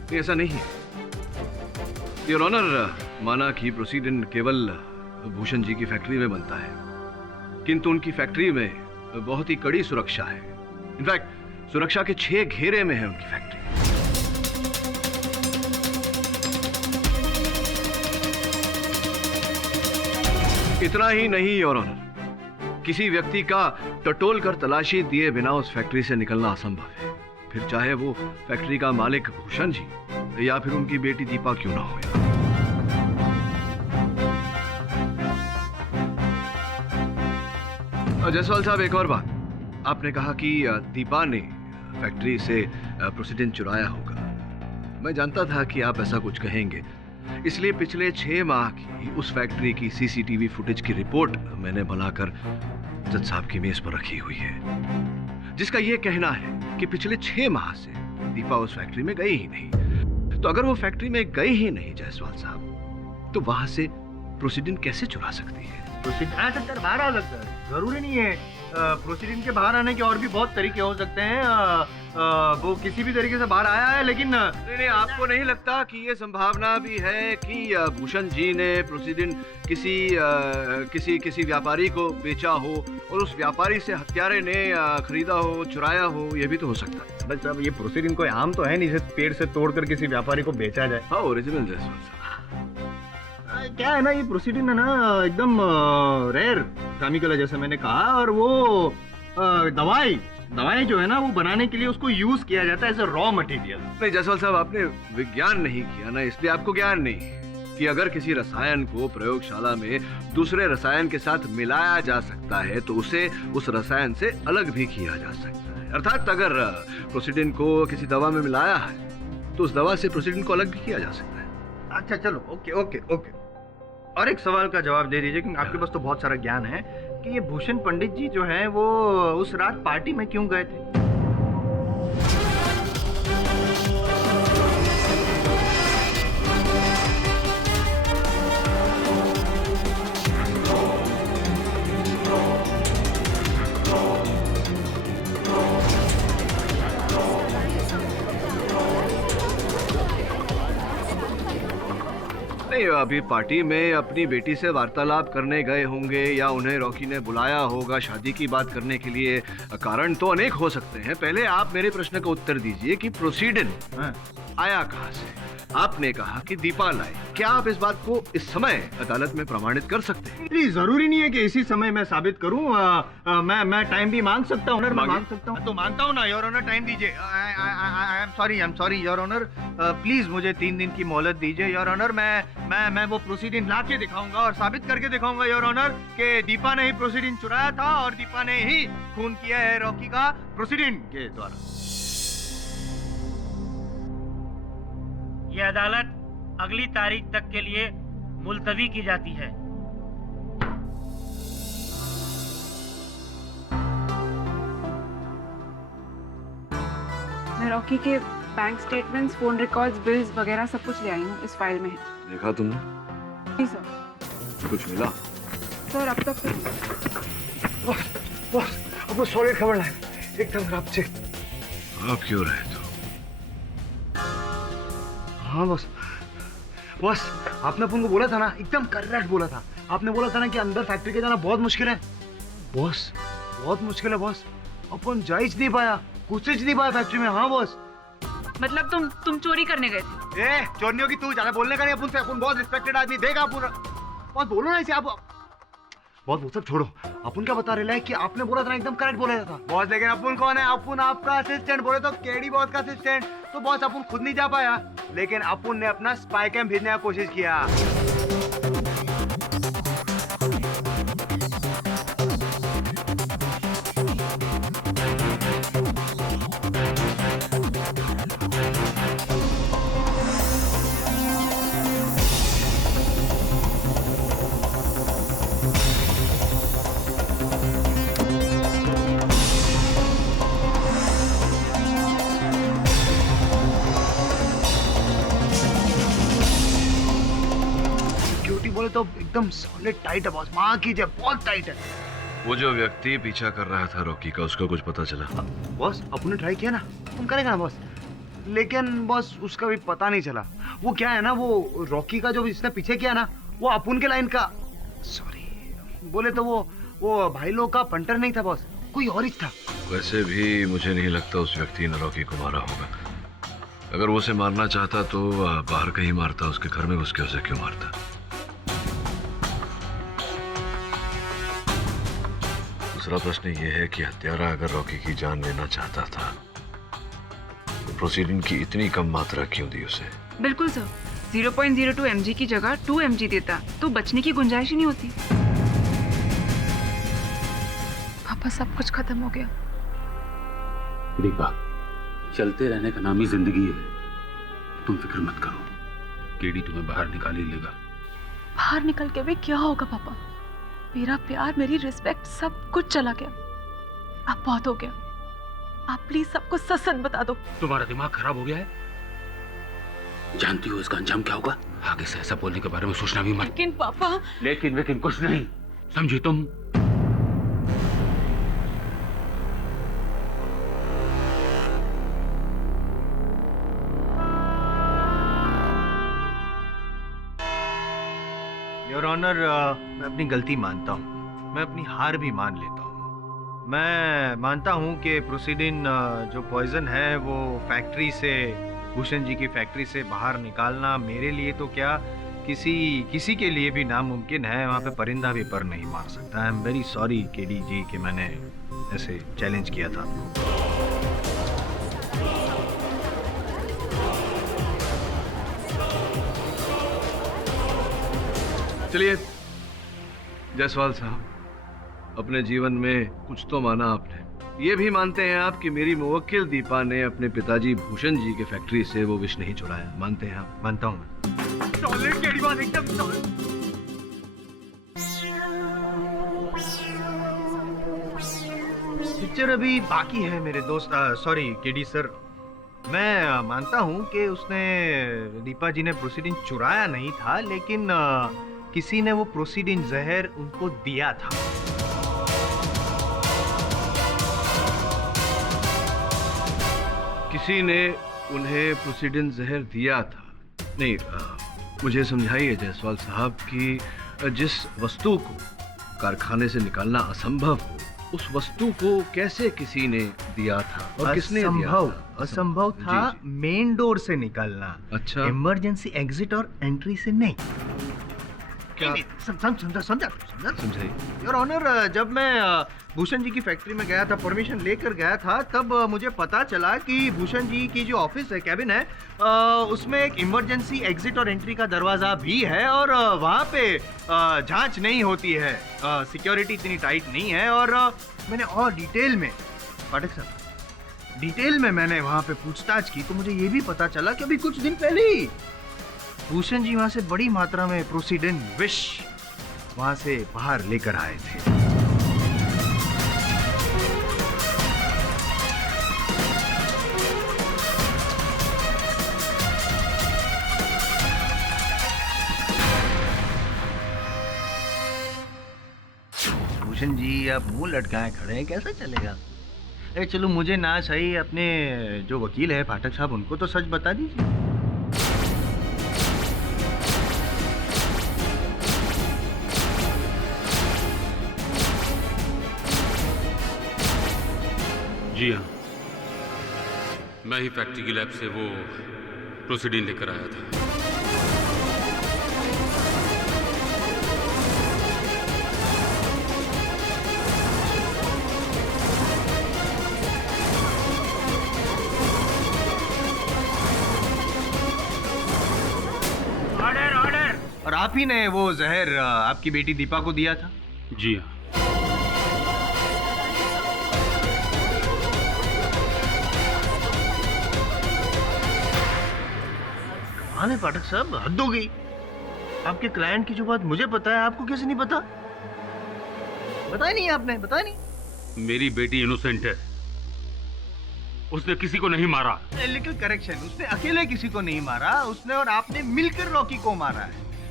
नहीं, ऐसा नहीं है योर ऑनर। माना कि प्रोसीडेंट केवल भूषण जी की फैक्ट्री में बनता है, किंतु उनकी फैक्ट्री में बहुत ही कड़ी सुरक्षा है। इनफैक्ट सुरक्षा के 6 घेरे में है उनकी फैक्ट्री। इतना ही नहीं योर ऑनर, किसी व्यक्ति का टटोल कर तलाशी दिए बिना उस फैक्ट्री से निकलना असंभव है, फिर चाहे वो फैक्ट्री का मालिक भूषण जी या फिर उनकी बेटी दीपा क्यों ना हो। जायसवाल साहब, एक और बात, आपने कहा कि दीपा ने फैक्ट्री से प्रोसीडेंट चुराया होगा। मैं जानता था कि आप ऐसा कुछ कहेंगे, इसलिए पिछले 6 माह की उस फैक्ट्री की सीसीटीवी फुटेज की रिपोर्ट मैंने बनाकर जज साहब की मेज पर रखी हुई है, जिसका यह कहना है कि पिछले 6 माह से दीपा उस फैक्ट्री में गई ही नहीं। तो अगर वो फैक्ट्री में गई ही नहीं जायसवाल साहब, तो वहां से प्रोसीडेंट कैसे चुरा सकती है? प्रोसीडेंट आ सकता है, बाहर आ सकता है, जरूरी नहीं है। प्रोसीडेंट के बाहर आने के और भी बहुत तरीके हो सकते हैं। वो किसी भी तरीके से बाहर आया है, लेकिन नहीं, आपको नहीं लगता कि ये संभावना भी है कि भूषण जी ने प्रोसीडेंट किसी व्यापारी को बेचा हो और उस व्यापारी से हत्यारे ने खरीदा हो, चुराया हो? ये भी तो हो सकता है। बस अब ये प्रोसीडेंट कोई आम तो है नहीं, इसे पेड़ से तोड़कर किसी व्यापारी को बेचा जाए। हाँ, ओरिजिनल जायसवाल साहब। क्या है ना, ये प्रोसीडिंग है ना एकदम रेयर केमिकल है, जैसे मैंने कहा। और वो दवाई जो है ना, वो बनाने के लिए उसको यूज किया जाता है एज अ रॉ मटेरियल। नहीं जायसवाल साहब, आपने विज्ञान नहीं किया ना, इसलिए आपको ज्ञान नहीं कि अगर किसी रसायन को प्रयोगशाला में दूसरे रसायन के साथ मिलाया जा सकता है तो उसे उस रसायन से अलग भी किया जा सकता है। अर्थात अगर प्रोसीडेंट को किसी दवा में मिलाया है तो उस दवा से प्रोसीडेंट को अलग भी किया जा सकता है। अच्छा चलो, ओके। और एक सवाल का जवाब दे दीजिए, क्योंकि आपके पास तो बहुत सारा ज्ञान है, कि ये भूषण पंडित जी जो हैं वो उस रात पार्टी में क्यों गए थे? अभी पार्टी में अपनी बेटी से वार्तालाप करने गए होंगे या उन्हें रॉकी ने बुलाया होगा शादी की बात करने के लिए। कारण तो अनेक हो सकते हैं। पहले आप मेरे प्रश्न का उत्तर दीजिए कि प्रोसीडेंट आया कहां से? आपने कहा कि दीपा लाई। क्या आप इस बात को इस समय अदालत में प्रमाणित कर सकते हैं? नहीं, जरूरी नहीं है कि इसी समय मैं साबित करूं। मैं टाइम भी मांग सकता हूं, मांग सकता हूं। तो मांगता हूं ना योर ऑनर, टाइम दीजिए। I am sorry your honour, please मुझे 3 दिन की मोहलत दीजिए योर ऑनर। मैं वो प्रोसीडिंग ला के दिखाऊंगा और साबित करके दिखाऊंगा योर ऑनर कि दीपा ने ही प्रोसीडिंग चुराया था और दीपा ने ही खून किया है रॉकी का प्रोसीडिंग के द्वारा। ये अदालत अगली तारीख तक के लिए मुलतवी की जाती है। मैं रॉकी के bank statements, phone records, bills वगैरह सब कुछ ले आई हूँ, इस फाइल में है। देखा तुमने? जी सर। कुछ मिला? सर अब तक आपको सॉलिड खबर है, एकदम रात से। आप क्यों रहे तो? हाँ बॉस, आपने अपन को बोला था ना, एकदम करेक्ट बोला था। आपने बोला था ना कि अंदर फैक्ट्री के जाना बहुत मुश्किल है। बॉस, बहुत मुश्किल है बॉस। अपन जा ही नहीं पाया, कुछ नहीं पाया फैक्ट्री में। हाँ बॉस। मतलब तुम चोरी करने गए थे? चोरियों की तू ज्यादा बोलने का नहीं अपन से। अपन बहुत रिस्पेक्टेड आदमी, देगा अपन। बॉस बोलो ना इसे आप। बहुत वो सब छोड़ो, अपन क्या बता रहे हैं कि आपने बोला था ना, एकदम करेक्ट बोला था बॉस। लेकिन अपन कौन है? अपन आपका असिस्टेंट। बोले तो केडी बॉस का असिस्टेंट। तो बॉस अपन खुद नहीं जा पाया, लेकिन अपन ने अपना स्पाई कैम भेजने का कोशिश किया। बोले तो एकदम सॉलिड टाइट है बॉस। मां कीजिए, बहुत टाइट है। वो जो व्यक्ति पीछा कर रहा था रॉकी का, उसका कुछ पता चला? बॉस अपन ने ट्राई किया ना, तुम करेगा ना बॉस। लेकिन बॉस उसका भी पता नहीं चला। वो क्या है ना, वो रॉकी का जो इसने पीछे किया ना, वो अपुन के लाइन का, सॉरी बोले तो वो भाई लोग का पंटर नहीं था बॉस, कोई और ही था। वैसे भी मुझे नहीं लगता उस व्यक्ति ने रॉकी को मारा होगा। अगर वो उसे मारना चाहता तो बाहर कहीं मारता, उसके घर में घुस के उसे क्यों मारता? दूसरा प्रश्न ये है कि हत्यारा अगर रॉकी की जान लेना चाहता था तो प्रोसीडिंग की इतनी कम मात्रा क्यों दी उसे? बिल्कुल सर, 0.02 mg की जगह 2 mg देता तो बचने की गुंजाइश ही नहीं होती। पापा सब कुछ खत्म हो गया। दीपा, चलते रहने का नाम ही जिंदगी है, तुम फिक्र मत करो, केडी तुम्हें बाहर निकाल ही लेगा। बाहर निकल के भी क्या होगा पापा? मेरा प्यार, मेरी रिस्पेक्ट, सब कुछ चला गया। अब बहुत हो गया, आप प्लीज सबको सच सच बता दो। तुम्हारा दिमाग खराब हो गया है? जानती हो इसका अंजाम क्या होगा? आगे से ऐसा बोलने के बारे में सोचना भी मत। लेकिन पापा। लेकिन कुछ नहीं, समझी तुम? योर ऑनर, मैं अपनी गलती मानता हूँ, मैं अपनी हार भी मान लेता हूँ। मैं मानता हूँ कि प्रोसीडिन जो पॉइजन है वो फैक्ट्री से, भूषण जी की फैक्ट्री से बाहर निकालना मेरे लिए तो क्या, किसी के लिए भी नामुमकिन है। वहाँ पे परिंदा भी पर नहीं मार सकता। I am very sorry KD जी कि मैंने ऐसे चैलेंज किया था आपको। चलिए जायसवाल साहब, अपने जीवन में कुछ तो माना आपने। ये भी मानते हैं आप कि मेरी मुवक्किल दीपा ने अपने पिताजी भूषण जी के फैक्ट्री से वो विष नहीं चुराया? मानते हैं आप? मानता हूँ मैं। सॉलिड केडी बात, एकदम सॉलिड। पिक्चर अभी बाकी है मेरे दोस्त। सॉरी केडी सर, मैं मानता हूँ कि उसने, दीपा जी ने प्रोसीडिन चुराया नहीं था, लेकिन किसी ने वो प्रोसीडिन जहर उनको दिया था। किसी ने उन्हें प्रोसीडिन जहर दिया था? नहीं, मुझे समझाइए जायसवाल साहब कि जिस वस्तु को कारखाने से निकालना असंभव हो, उस वस्तु को कैसे किसी ने दिया था और किसने दिया था? असंभव था मेन डोर से निकालना। अच्छा, इमरजेंसी एग्जिट और एंट्री से नहीं। क्या? समझाइए। योर ऑनर, जब मैं भूषण जी की फैक्ट्री में गया था, परमिशन लेकर गया था, तब मुझे पता चला कि भूषण जी की जो ऑफिस है, कैबिन है, उसमें एक इमरजेंसी एग्जिट और एंट्री का दरवाजा भी है और वहाँ पे जांच नहीं होती है, सिक्योरिटी इतनी टाइट नहीं है। और मैंने और डिटेल में, पाठक साहब, डिटेल में मैंने वहाँ पे पूछताछ की तो मुझे ये भी पता चला कि अभी कुछ दिन पहले ही भूषण जी वहाँ से बड़ी मात्रा में प्रोसीडिन विष वहाँ से बाहर लेकर आए थे। भूषण जी, आप मुंह लटकाए खड़े हैं, कैसा चलेगा? अरे चलो, मुझे ना सही, अपने जो वकील है पाठक साहब, उनको तो सच बता दीजिए। जी हाँ, मैं ही फैक्ट्री की लैब से वो प्रोसीडिन लेकर आया था। Order, order. और आप ही ने वो जहर आपकी बेटी दीपा को दिया था? जी हाँ। हाँ पाठक साहब, हद हो गई। आपके क्लाइंट की जो बात मुझे पता है, आपको कैसे नहीं पता? बताया नहीं आपने, बताया नहीं। मेरी बेटी इनोसेंट है, उसने किसी को नहीं मारा। लिटिल करेक्शन, उसने अकेले किसी को नहीं मारा, उसने और आपने मिलकर रॉकी को मारा है।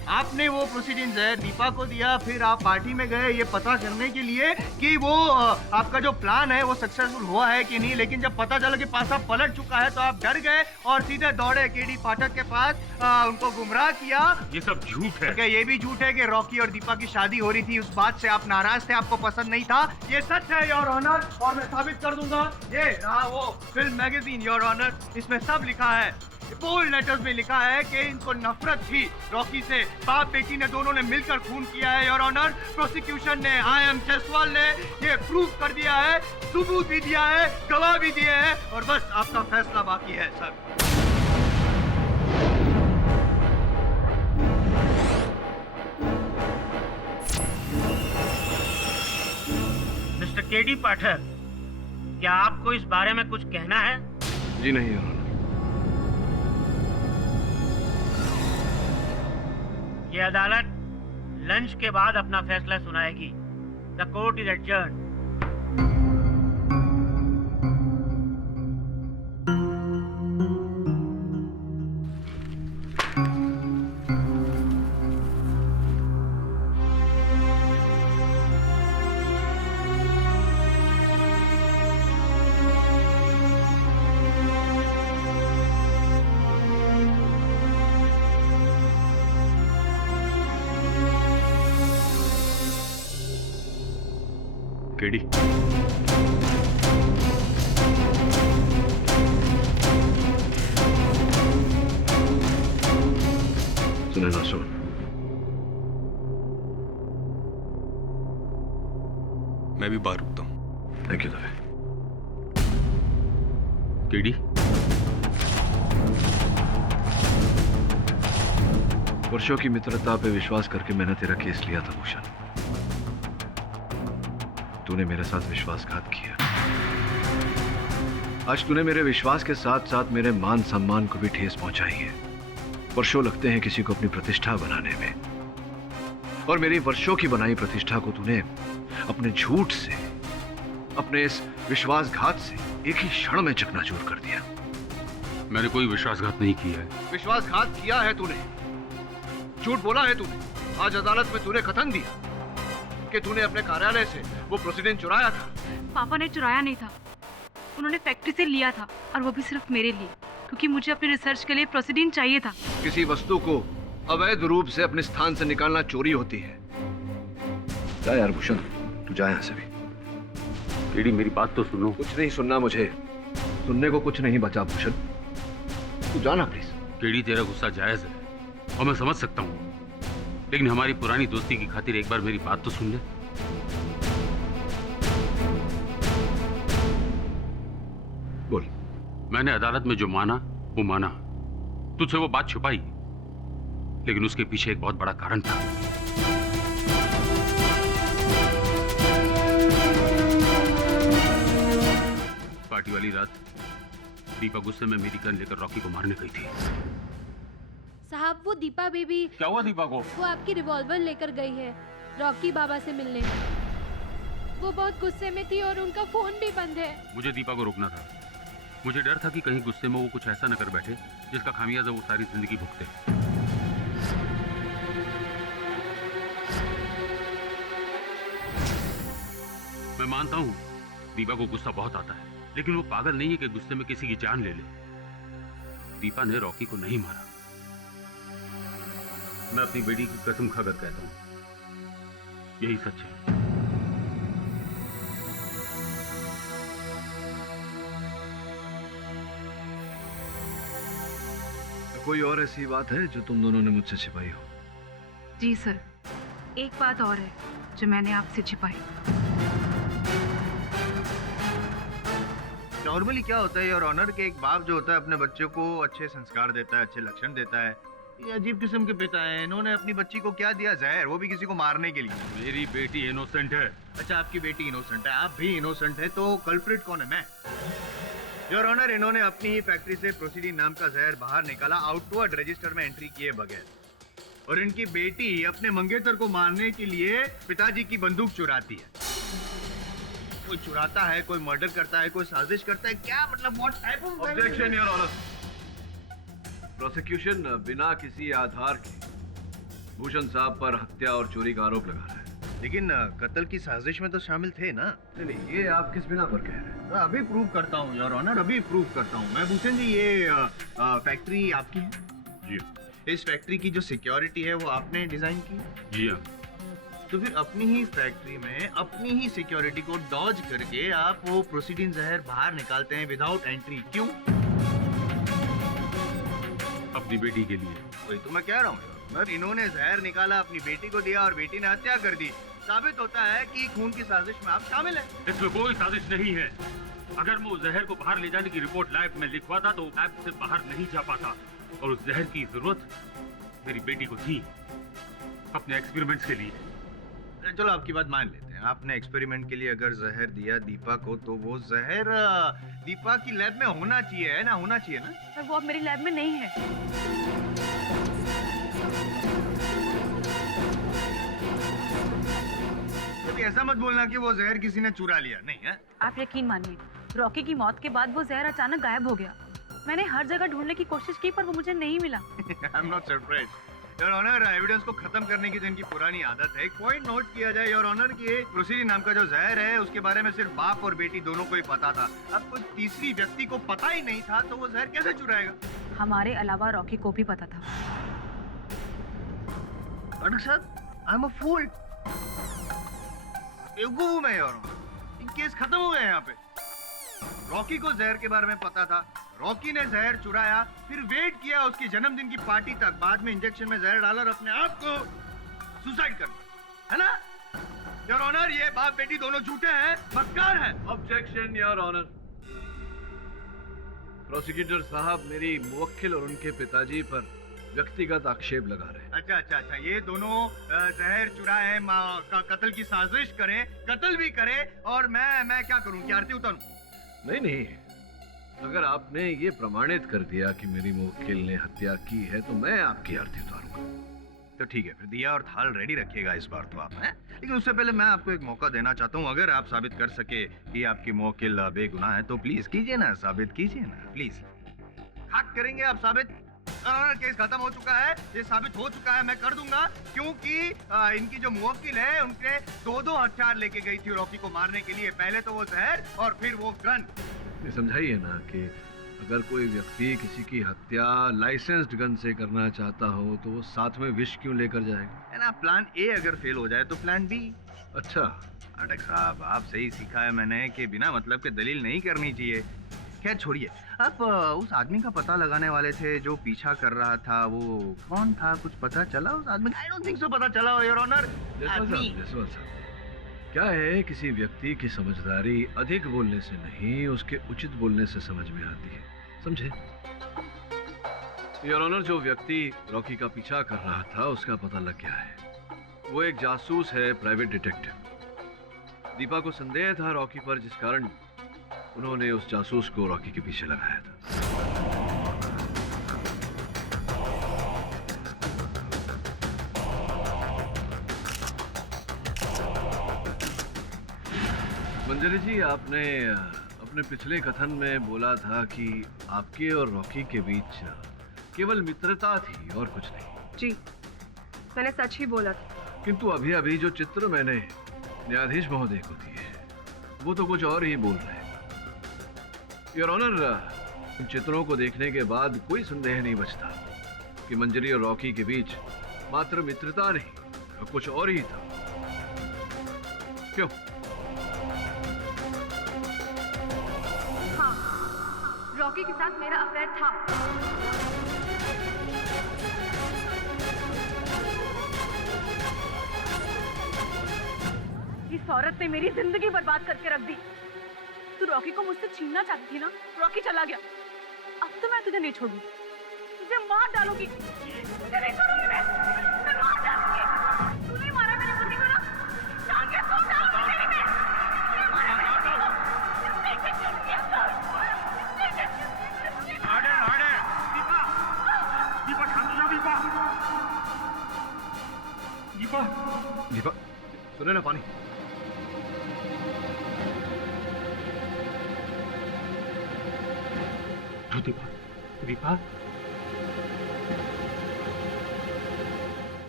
आपने वो प्रोसीडिंग जहर दीपा को दिया, फिर आप पार्टी में गए ये पता करने के लिए कि वो आपका जो प्लान है वो सक्सेसफुल हुआ है कि नहीं, लेकिन जब पता चला कि पासा पलट चुका है तो आप डर गए और सीधे दौड़े केडी पाठक के पास, उनको गुमराह किया। ये सब झूठ है। क्या ये भी झूठ है कि रॉकी और दीपा की शादी हो रही थी, उस बात से आप नाराज थे, आपको पसंद नहीं था? ये सच है योर ऑनर, और मैं साबित कर दूंगा। ये रहा वो फिल्म मैगजीन योर ऑनर, इसमें सब लिखा है, बोल्ड लेटर्स में लिखा है कि इनको नफरत थी रॉकी से, बाप बेटी ने दोनों ने मिलकर खून किया है योर ऑनर। प्रोसिक्यूशन ने, आई.एम. जयसवाल ने ये प्रूफ कर दिया है, सबूत भी दिया है, गवाह भी दिए हैं, और बस आपका फैसला बाकी है सर। मिस्टर केडी पाठक, क्या आपको इस बारे में कुछ कहना है? जी नहीं योर ऑनर। ये अदालत लंच के बाद अपना फैसला सुनाएगी। The court is adjourned. KD, सुने ना सुन, मैं भी बाहर रुकता हूँ। Thank you Dave. केडी, वर्षों की मित्रता पे विश्वास करके मैंने तेरा केस लिया था भूषण। तूने मेरे साथ विश्वासघात किया। आज तूने मेरे विश्वास के साथ साथ मेरे मान सम्मान को भी ठेस पहुंचाई है। वर्षों लगते हैं किसी को अपनी प्रतिष्ठा बनाने में, और मेरी वर्षों की बनाई प्रतिष्ठा को तूने अपने झूठ से, अपने इस विश्वासघात से एक ही क्षण में चकनाचूर कर दिया। मैंने कोई विश्वासघात नहीं किया है। विश्वासघात किया है तूने, झूठ बोला है तूने। आज अदालत में तूने कथन दिया कि तूने अपने कार्यालय से वो प्रोसीडिंग चुराया था। पापा ने चुराया नहीं था, उन्होंने फैक्ट्री से लिया था, और वो भी सिर्फ मेरे लिए, क्योंकि मुझे अपने रिसर्च के लिए प्रोसीडिंग चाहिए था। किसी वस्तु को अवैध रूप से अपने स्थान से निकालना चोरी होती है। जा यार भूषण, तू जा यहाँ से भी। केडी, मेरी बात तो सुनो। कुछ नहीं सुनना मुझे, सुनने को कुछ नहीं बचा भूषण, तू जाना प्लीज। केडी, तेरा गुस्सा जायज है और मैं समझ सकता हूँ, लेकिन हमारी पुरानी दोस्ती की खातिर एक बार मेरी बात तो सुन ले। बोल। मैंने अदालत में जो माना वो माना, तुझसे वो बात छुपाई, लेकिन उसके पीछे एक बहुत बड़ा कारण था। पार्टी वाली रात दीपा गुस्से में मेरी गन लेकर रॉकी को मारने गई थी। साहब, वो दीपा बेबी। क्या हुआ दीपा को? वो आपकी रिवॉल्वर लेकर गई है रॉकी बाबा से मिलने। वो बहुत गुस्से में थी और उनका फोन भी बंद है। मुझे दीपा को रोकना था। मुझे डर था कि कहीं गुस्से में वो कुछ ऐसा न कर बैठे जिसका खामियाजा वो सारी जिंदगी भुगते। मैं मानता हूँ दीपा को गुस्सा बहुत आता है, लेकिन वो पागल नहीं है कि गुस्से में किसी की जान ले ले। दीपा ने रॉकी को नहीं मारा। मैं अपनी बेटी की कसम खाकर कहता हूँ, यही सच है। कोई और ऐसी बात है जो तुम दोनों ने मुझसे छिपाई हो? जी सर, एक बात और है जो मैंने आपसे छिपाई। नॉर्मली क्या होता है योर ऑनर के एक बाप जो होता है अपने बच्चों को अच्छे संस्कार देता है, अच्छे लक्षण देता है। ये अजीब किस्म के पिता हैं। इन्होंने अपनी बच्ची को क्या दिया? जहर, वो भी किसी को मारने के लिए। मेरी बेटी इनोसेंट है। अच्छा, आपकी बेटी इनोसेंट है, आप भी इनोसेंट है, तो कल्प्रिट कौन है? मैं। योर ऑनर, इन्होंने अपनी ही फैक्ट्री से प्रोसीडिंग नाम का जहर बाहर निकाला, आउटवर्ड रजिस्टर में एंट्री किए बगैर। और इनकी बेटी अपने मंगेतर को मारने के लिए पिताजी की बंदूक चुराती है। कोई चुराता है, कोई मर्डर करता है, कोई साजिश करता है, क्या मतलब? What type of objection your honour. Prosecution बिना किसी आधार के भूषण साहब पर हत्या और चोरी का आरोप लगा रहा है। लेकिन कत्ल की साजिश में तो शामिल थे ना? नहीं, ये आप किस बिना पर कह रहे हैं? मैं अभी प्रूव करता हूँ योर ऑनर, अभी प्रूव करता हूँ मैं। भूषण जी, ये फैक्ट्री आपकी है? जी इस फैक्ट्री की जो सिक्योरिटी है वो आपने डिजाइन की? जी हाँ। तो फिर अपनी ही फैक्ट्री में अपनी ही सिक्योरिटी को डॉज करके आप वो प्रोसीडिंग जहर बाहर निकालते हैं विदाउट एंट्री, क्यों? अपनी बेटी के लिए। वही तो मैं कह रहा हूँ, मगर इन्होंने जहर निकाला, अपनी बेटी को दिया और बेटी ने हत्या कर दी। साबित होता है कि खून की साजिश में आप शामिल हैं। इसमें कोई साजिश नहीं है। अगर मैं उस जहर को बाहर ले जाने की रिपोर्ट लैब में लिखवाता तो लैब से बाहर नहीं जा पाता, और उस जहर की जरूरत मेरी बेटी को थी अपने एक्सपेरिमेंट्स के लिए। चलो आपकी बात मान लेते हैं, आपने एक्सपेरिमेंट के लिए अगर जहर दिया दीपा को, तो वो जहर दीपा की लैब में होना चाहिए, है ना? होना चाहिए ना? पर वो अब मेरी लैब में नहीं है। कभी ऐसा मत बोलना कि वो जहर किसी ने चुरा लिया, नहीं है? आप यकीन मानिए, रॉकी की मौत के बाद वो जहर अचानक गायब हो गया। मैंने हर जगह ढूंढने की कोशिश की पर वो मुझे नहीं मिला। I am not surprised your honour. Evidence को खत्म करने की जो इनकी पुरानी आदत है, एक पॉइंट नोट किया जाए योर ऑनर कि प्रोसीडिंग नाम का जो जहर है उसके बारे में सिर्फ बाप और बेटी दोनों को ही पता था। अब कोई तीसरी व्यक्ति को पता ही नहीं था तो वो जहर कैसे चुराएगा? हमारे अलावा रॉकी को भी पता था। डॉक्टर साहब, आई एम अ फूल। बेवकूफ हूं मैं योर ऑनर। इन केस खत्म हो गए यहाँ पे। रॉकी को जहर के बारे में पता था, रॉकी ने जहर चुराया, फिर वेट किया उसकी जन्मदिन की पार्टी तक, बाद में इंजेक्शन में जहर डाला और अपने आप को सुसाइड कर लिया, है ना? योर ऑनर, ये बाप बेटी दोनों झूठे हैं, मक्कार हैं। Objection your honour. प्रोसिक्यूटर साहब मेरी मुवक्किल और उनके पिताजी पर व्यक्तिगत आक्षेप लगा रहे हैं। अच्छा, ये दोनों जहर चुराए, कत्ल की साजिश करें, कत्ल भी करें, और मैं क्या करूं? क्या आरती उतारूं? नहीं, अगर आपने ये प्रमाणित कर दिया कि मेरी मुवक्किल ने हत्या की है तो मैं आपकी आरती उतारूंगा। तो ठीक है, फिर दिया और थाल रेडी रखिएगा इस बार तो आप, हैं? लेकिन उससे पहले मैं आपको एक मौका देना चाहता हूँ। अगर आप साबित कर सके कि आपकी मुवक्किल बेगुनाह है तो प्लीज कीजिए ना, साबित कीजिए ना प्लीज। हक करेंगे आप साबित? केस खत्म हो चुका है, ये साबित हो चुका है, मैं कर दूंगा, क्योंकि इनकी जो मुवक्किल है उनके दो हथियार लेके गई थी रॉकी को मारने के लिए। पहले तो वो जहर और फिर वो गन। ये समझाइए ना कि अगर कोई व्यक्ति किसी की हत्या लाइसेंस्ड गन से करना चाहता हो तो वो साथ में विष क्यों लेकर जाएगा? है ना, प्लान ए अगर फेल हो जाए तो प्लान बी। अच्छा अटक साहब, आप सही सीखा है मैंने कि बिना मतलब के दलील नहीं करनी चाहिए। खैर छोड़िए, आप उस आदमी का पता लगाने वाले थे जो पीछा कर रहा था, वो कौन था? कुछ पता चला उस आदमी का? आई डोंट थिंक सो पता चला योर ऑनर। जसवाल साहब, क्या है, किसी व्यक्ति की समझदारी अधिक बोलने से नहीं उसके उचित बोलने से समझ में आती है, समझे? योर ऑनर, जो व्यक्ति रॉकी का पीछा कर रहा था उसका पता लग गया है। वो एक जासूस है, प्राइवेट डिटेक्टिव। दीपा को संदेह था रॉकी पर, जिस कारण उन्होंने उस जासूस को रॉकी के पीछे लगाया था। मंजरी जी, आपने अपने पिछले कथन में बोला था कि आपके और रॉकी के बीच केवल मित्रता थी और कुछ नहीं। जी, मैंने सच ही बोला था। किंतु अभी अभी जो चित्र मैंने न्यायाधीश महोदय को दिए वो तो कुछ और ही बोल रहे हैं। योर ऑनर, इन चित्रों को देखने के बाद कोई संदेह नहीं बचता कि मंजरी और रॉकी के बीच मात्र मित्रता नहीं, कुछ और ही था। क्यों? हाँ, रॉकी के साथ मेरा अफेयर था। इस औरत ने मेरी जिंदगी बर्बाद करके रख दी। तू रॉकी को मुझसे छीनना चाहती थी ना? रॉकी चला गया, अब तो मैं तुझे नहीं छोड़ूंगी, तुझे मार डालूंगी। तुझे नहीं छोड़ूंगी मैं मार डालूंगी। तूने मारा मेरे पति को ना, टांगे तोड़ डालूंगी तेरी मैं। तूने मारा मेरे पति को। ऑर्डर, दीपा शांत हो जाओ। दीपा सुने ना, पानी। दीपा,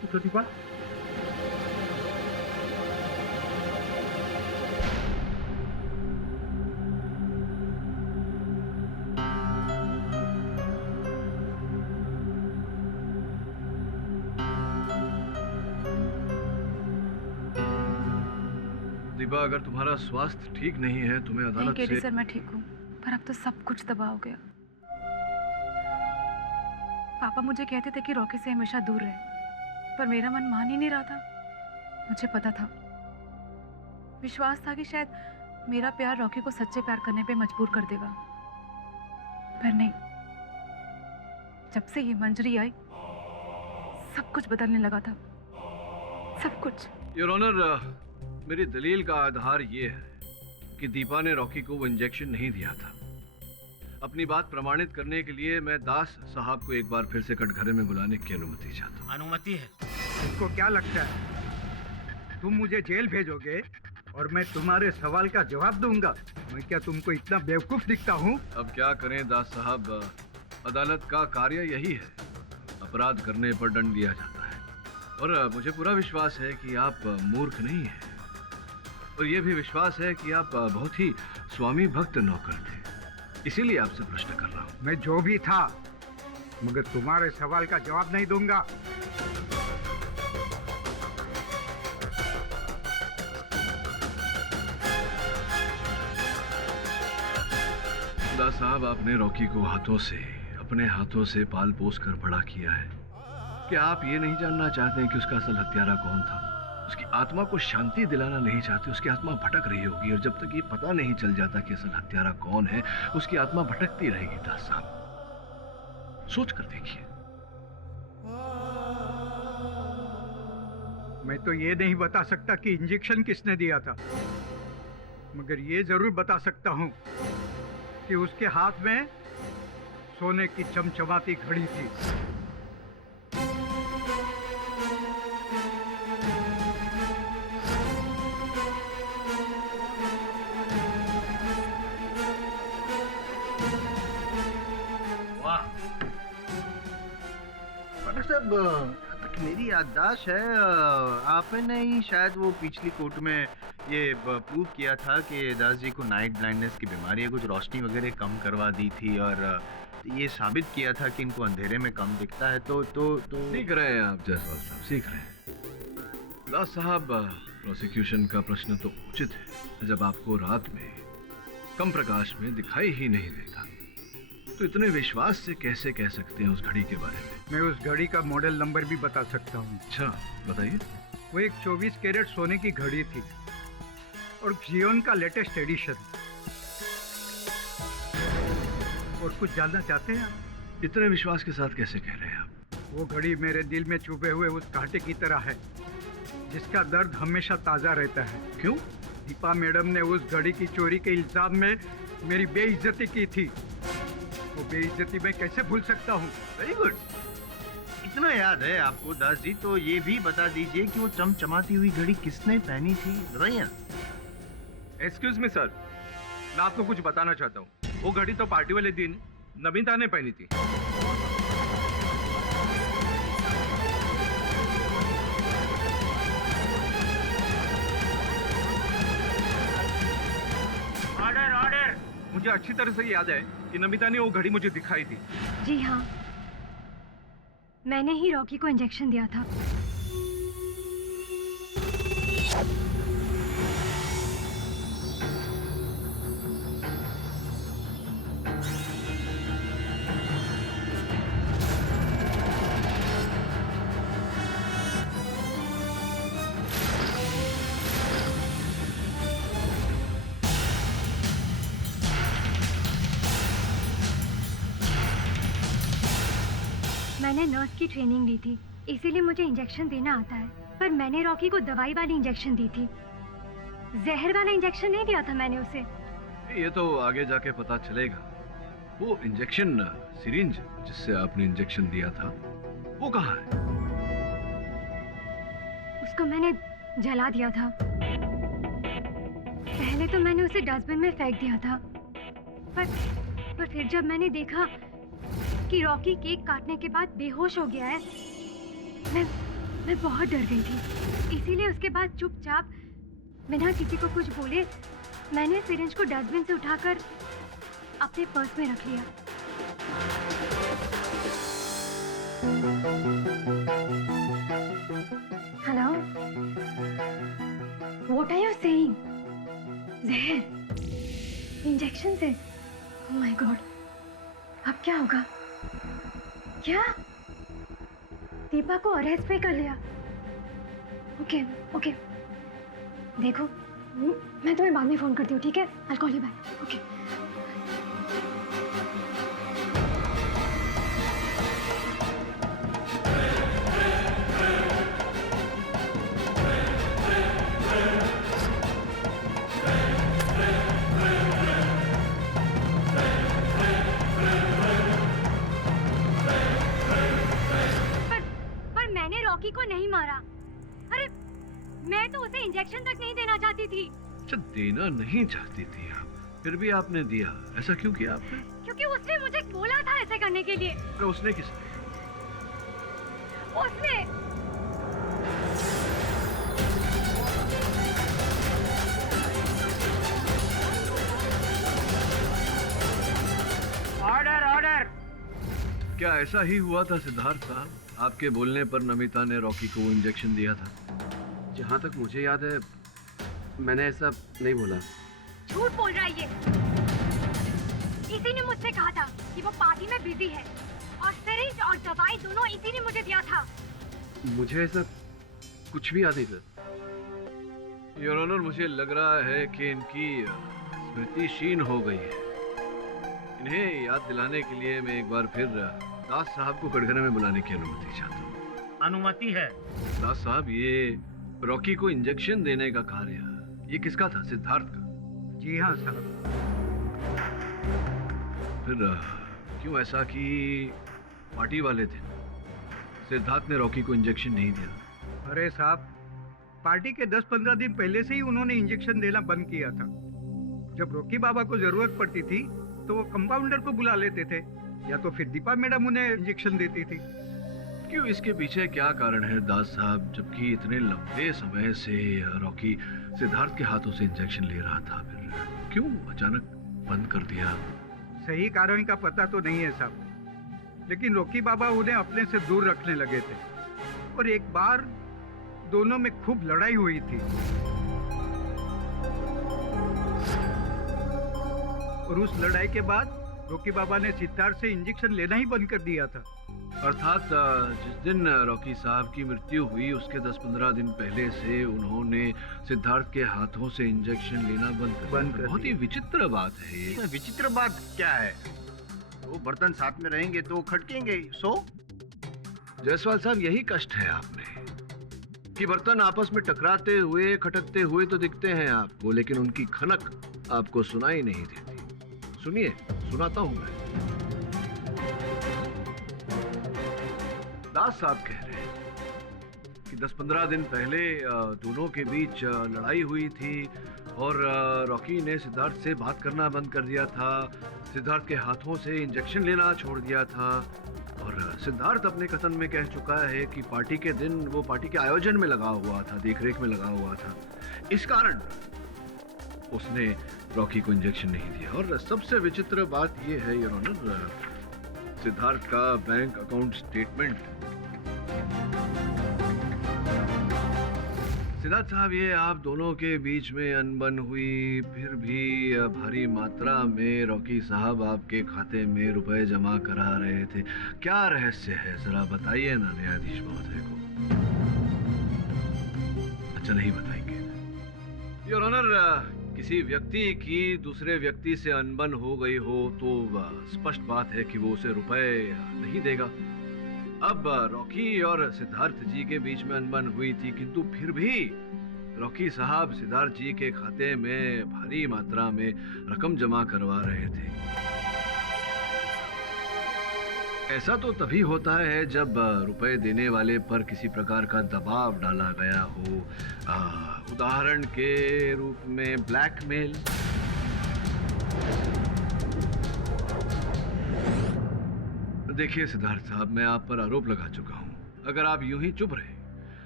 पूछो दीपा। दीपा, अगर तुम्हारा स्वास्थ्य ठीक नहीं है तुम्हें नहीं अदालत केडी से सर, मैं ठीक हूँ, पर अब तो सब कुछ तबाह हो गया। पापा मुझे कहते थे कि रॉकी से हमेशा दूर रहे, पर मेरा मन मान ही नहीं रहा था। मुझे पता था, विश्वास था कि शायद मेरा प्यार रॉकी को सच्चे प्यार करने पे मजबूर कर देगा, पर नहीं। जब से ये मंजरी आई सब कुछ बदलने लगा था, सब कुछ। योर ऑनर, मेरी दलील का आधार ये है कि दीपा ने रॉकी को वो इंजेक्शन नहीं दिया था। अपनी बात प्रमाणित करने के लिए मैं दास साहब को एक बार फिर से कटघरे में बुलाने की अनुमति चाहता हूँ। अनुमति है। तुमको क्या लगता है तुम मुझे जेल भेजोगे और मैं तुम्हारे सवाल का जवाब दूंगा? मैं क्या तुमको इतना बेवकूफ दिखता हूँ? अब क्या करें दास साहब, अदालत का कार्य यही है, अपराध करने पर दंड दिया जाता है। और मुझे पूरा विश्वास है कि आप मूर्ख नहीं हैं, और यह भी विश्वास है कि आप बहुत ही स्वामी भक्त नौकर थे, इसीलिए आपसे प्रश्न कर रहा हूँ। मैं जो भी था, मगर तुम्हारे सवाल का जवाब नहीं दूंगा। दास साहब, आपने रॉकी को अपने हाथों से पाल पोस कर बड़ा किया है। क्या आप ये नहीं जानना चाहते हैं कि उसका असल हत्यारा कौन था? उसकी आत्मा को शांति दिलाना नहीं चाहते? उसकी आत्मा भटक रही होगी, और जब तक ये पता नहीं चल जाता कि असल हत्यारा कौन है, उसकी आत्मा भटकती रहेगी। दास साहब, सोच कर देखिए। मैं तो ये नहीं बता सकता कि इंजेक्शन किसने दिया था, मगर ये जरूर बता सकता हूँ कि उसके हाथ में सोने की चमचमाती घड़ी थी। साहब, तक मेरी याददाश्त है, आपने ही शायद वो पिछली कोर्ट में ये प्रूव किया था कि दास जी को नाइट ब्लाइंडनेस की बीमारी है, कुछ रोशनी वगैरह कम करवा दी थी, और ये साबित किया था कि इनको अंधेरे में कम दिखता है। तो सीख रहे हैं आप जायसवाल साहब, सीख रहे हैं। दास साहब, प्रोसिक्यूशन का प्रश्न तो उचित है। जब आपको रात में कम प्रकाश में दिखाई ही नहीं देता, तो इतने विश्वास से कैसे कह सकते हैं उस घड़ी के बारे में? मैं उस घड़ी का मॉडल नंबर भी बता सकता हूँ। अच्छा, बताइए। वो एक 24 कैरेट सोने की घड़ी थी, और जियोन का लेटेस्ट एडिशन। और कुछ जानना चाहते हैं आप? इतने विश्वास के साथ कैसे कह रहे हैं आप? वो घड़ी मेरे दिल में छुपे हुए उस कांटे की तरह है, जिसका दर्द हमेशा ताजा रहता है। क्यों? दीपा मैडम ने उस घड़ी की चोरी के इल्जाम में मेरी बेइज्जती की थी। वो बेइज्जती मैं कैसे भूल सकता हूँ? वेरी गुड, इतना याद है आपको दास जी, तो ये भी बता दीजिए कि वो चमचमाती हुई घड़ी किसने पहनी थी, बताइए। एक्सक्यूज मी सर, मैं आपको कुछ बताना चाहता हूँ। वो घड़ी तो पार्टी वाले दिन नमिता ने पहनी थी। Order order. मुझे अच्छी तरह से याद है कि नमिता ने वो घड़ी मुझे दिखाई थी। जी हाँ, मैंने ही रॉकी को इंजेक्शन दिया था। मैंने नर्स की ट्रेनिंग ली थी, इसीलिए मुझे इंजेक्शन देना आता है, पर मैंने रॉकी को दवाई वाली इंजेक्शन दी थी, जहर वाला इंजेक्शन नहीं दिया था मैंने उसे। ये तो आगे जाके पता चलेगा। वो इंजेक्शन सिरिंज जिससे आपने इंजेक्शन दिया था, वो कहाँ है? उसको मैंने जला दिया था। पहले तो मैंने उसे डस्टबिन में फेंक दिया था, पर फिर जब मैंने देखा कि रॉकी केक काटने के बाद बेहोश हो गया है, मैं बहुत डर गई थी, इसीलिए उसके बाद चुपचाप बिना किसी को कुछ बोले मैंने सिरिंज को डस्टबिन से उठाकर अपने पर्स में रख लिया। Hello, what are you saying? जहर इंजेक्शन से? ओह माय गॉड, अब क्या होगा? क्या दीपा को अरेस्ट पे कर लिया? ओके ओके, देखो मैं तुम्हें बाद में फोन करती हूँ, ठीक है? I'll call you back. Okay. पर मैंने रॉकी को नहीं मारा। अरे मैं तो उसे इंजेक्शन तक नहीं देना चाहती थी। अच्छा, देना नहीं चाहती थी आप, फिर भी आपने दिया। ऐसा क्यों किया आपने? क्योंकि उसने मुझे बोला था ऐसे करने के लिए। तो उसने किसने? उसने। Order order. क्या ऐसा ही हुआ था सिद्धार्थ साहब? आपके बोलने पर नमिता ने रॉकी को इंजेक्शन दिया था? जहाँ तक मुझे याद है मैंने ऐसा नहीं बोला। झूठ बोल रहा है ये। इसी ने मुझसे कहा था कि वो पार्टी में बिजी है और सिरिंज और दवाई दोनों इसी ने मुझे दिया था। मुझे ऐसा कुछ भी याद नहीं था। योर ऑनर, मुझे लग रहा है कि इनकी स्मृति क्षीण हो गई है। इन्हें याद दिलाने के लिए मैं एक बार फिर दास साहब को कटघरे में बुलाने की अनुमति चाहता हूँ। अनुमति है। दास साहब, ये रॉकी को इंजेक्शन देने का कार्य ये किसका था? सिद्धार्थ का? जी हाँ साहब। फिर क्यों ऐसा कि पार्टी वाले दिन सिद्धार्थ ने रॉकी को इंजेक्शन नहीं दिया? अरे साहब, पार्टी के 10-15 दिन पहले से ही उन्होंने इंजेक्शन देना बंद किया था। जब रॉकी बाबा को जरूरत पड़ती थी तो वो कंपाउंडर को बुला लेते थे, या तो फिर दीपा मैडम उन्हें इंजेक्शन देती थी। क्यों, इसके पीछे क्या कारण है दास साहब? जबकि इतने लंबे समय से रॉकी सिद्धार्थ के हाथों से इंजेक्शन ले रहा था, फिर क्यों अचानक बंद कर दिया? सही कारण का पता तो नहीं है साहब, लेकिन रॉकी बाबा उन्हें अपने से दूर रखने लगे थे और एक बार दोनों में खूब लड़ाई हुई थी और उस लड़ाई के बाद रॉकी बाबा ने सिद्धार्थ से इंजेक्शन लेना ही बंद कर दिया था। अर्थात जिस दिन रॉकी साहब की मृत्यु हुई उसके 10-15 दिन पहले से उन्होंने सिद्धार्थ के हाथों से इंजेक्शन लेना बंद कर बहुत ही विचित्र बात है ये। विचित्र बात क्या है? वो बर्तन साथ में रहेंगे तो खटकेंगे। सो जायसवाल साहब, यही कष्ट है आप में कि बर्तन आपस में टकराते हुए खटकते हुए तो दिखते हैं आपको, लेकिन उनकी खनक आपको सुनाई नहीं देती। सुनिए, सुनाता हूं मैं। दास साहब कह रहे हैं कि 10-15 दिन पहले दोनों के बीच लड़ाई हुई थी और रॉकी ने सिद्धार्थ से बात करना बंद कर दिया था, सिद्धार्थ के हाथों से इंजेक्शन लेना छोड़ दिया था और सिद्धार्थ अपने कथन में कह चुका है कि पार्टी के दिन वो पार्टी के आयोजन में लगा हुआ था, देखरेख में लगा हुआ था। इस कारण उसने रॉकी को इंजेक्शन नहीं दिया। और सबसे विचित्र बात यह है योर ऑनर, सिद्धार्थ का बैंक अकाउंट स्टेटमेंट। सिद्धार्थ साहब, ये आप दोनों के बीच में अनबन हुई, फिर भी भारी मात्रा में रॉकी साहब आपके खाते में रुपए जमा करा रहे थे। क्या रहस्य है, जरा बताइए ना न्यायाधीश महोदय को। अच्छा, नहीं बताएंगे योर ऑनर। किसी व्यक्ति की दूसरे व्यक्ति से अनबन हो गई हो तो स्पष्ट बात है कि वो उसे रुपए नहीं देगा। अब रॉकी और सिद्धार्थ जी के बीच में अनबन हुई थी, किंतु फिर भी रॉकी साहब सिद्धार्थ जी के खाते में भारी मात्रा में रकम जमा करवा रहे थे। ऐसा तो तभी होता है जब रुपए देने वाले पर किसी प्रकार का दबाव डाला गया हो, उदाहरण के रूप में ब्लैकमेल। देखिए सिद्धार्थ साहब, मैं आप पर आरोप लगा चुका हूं। अगर आप यूं ही चुप रहे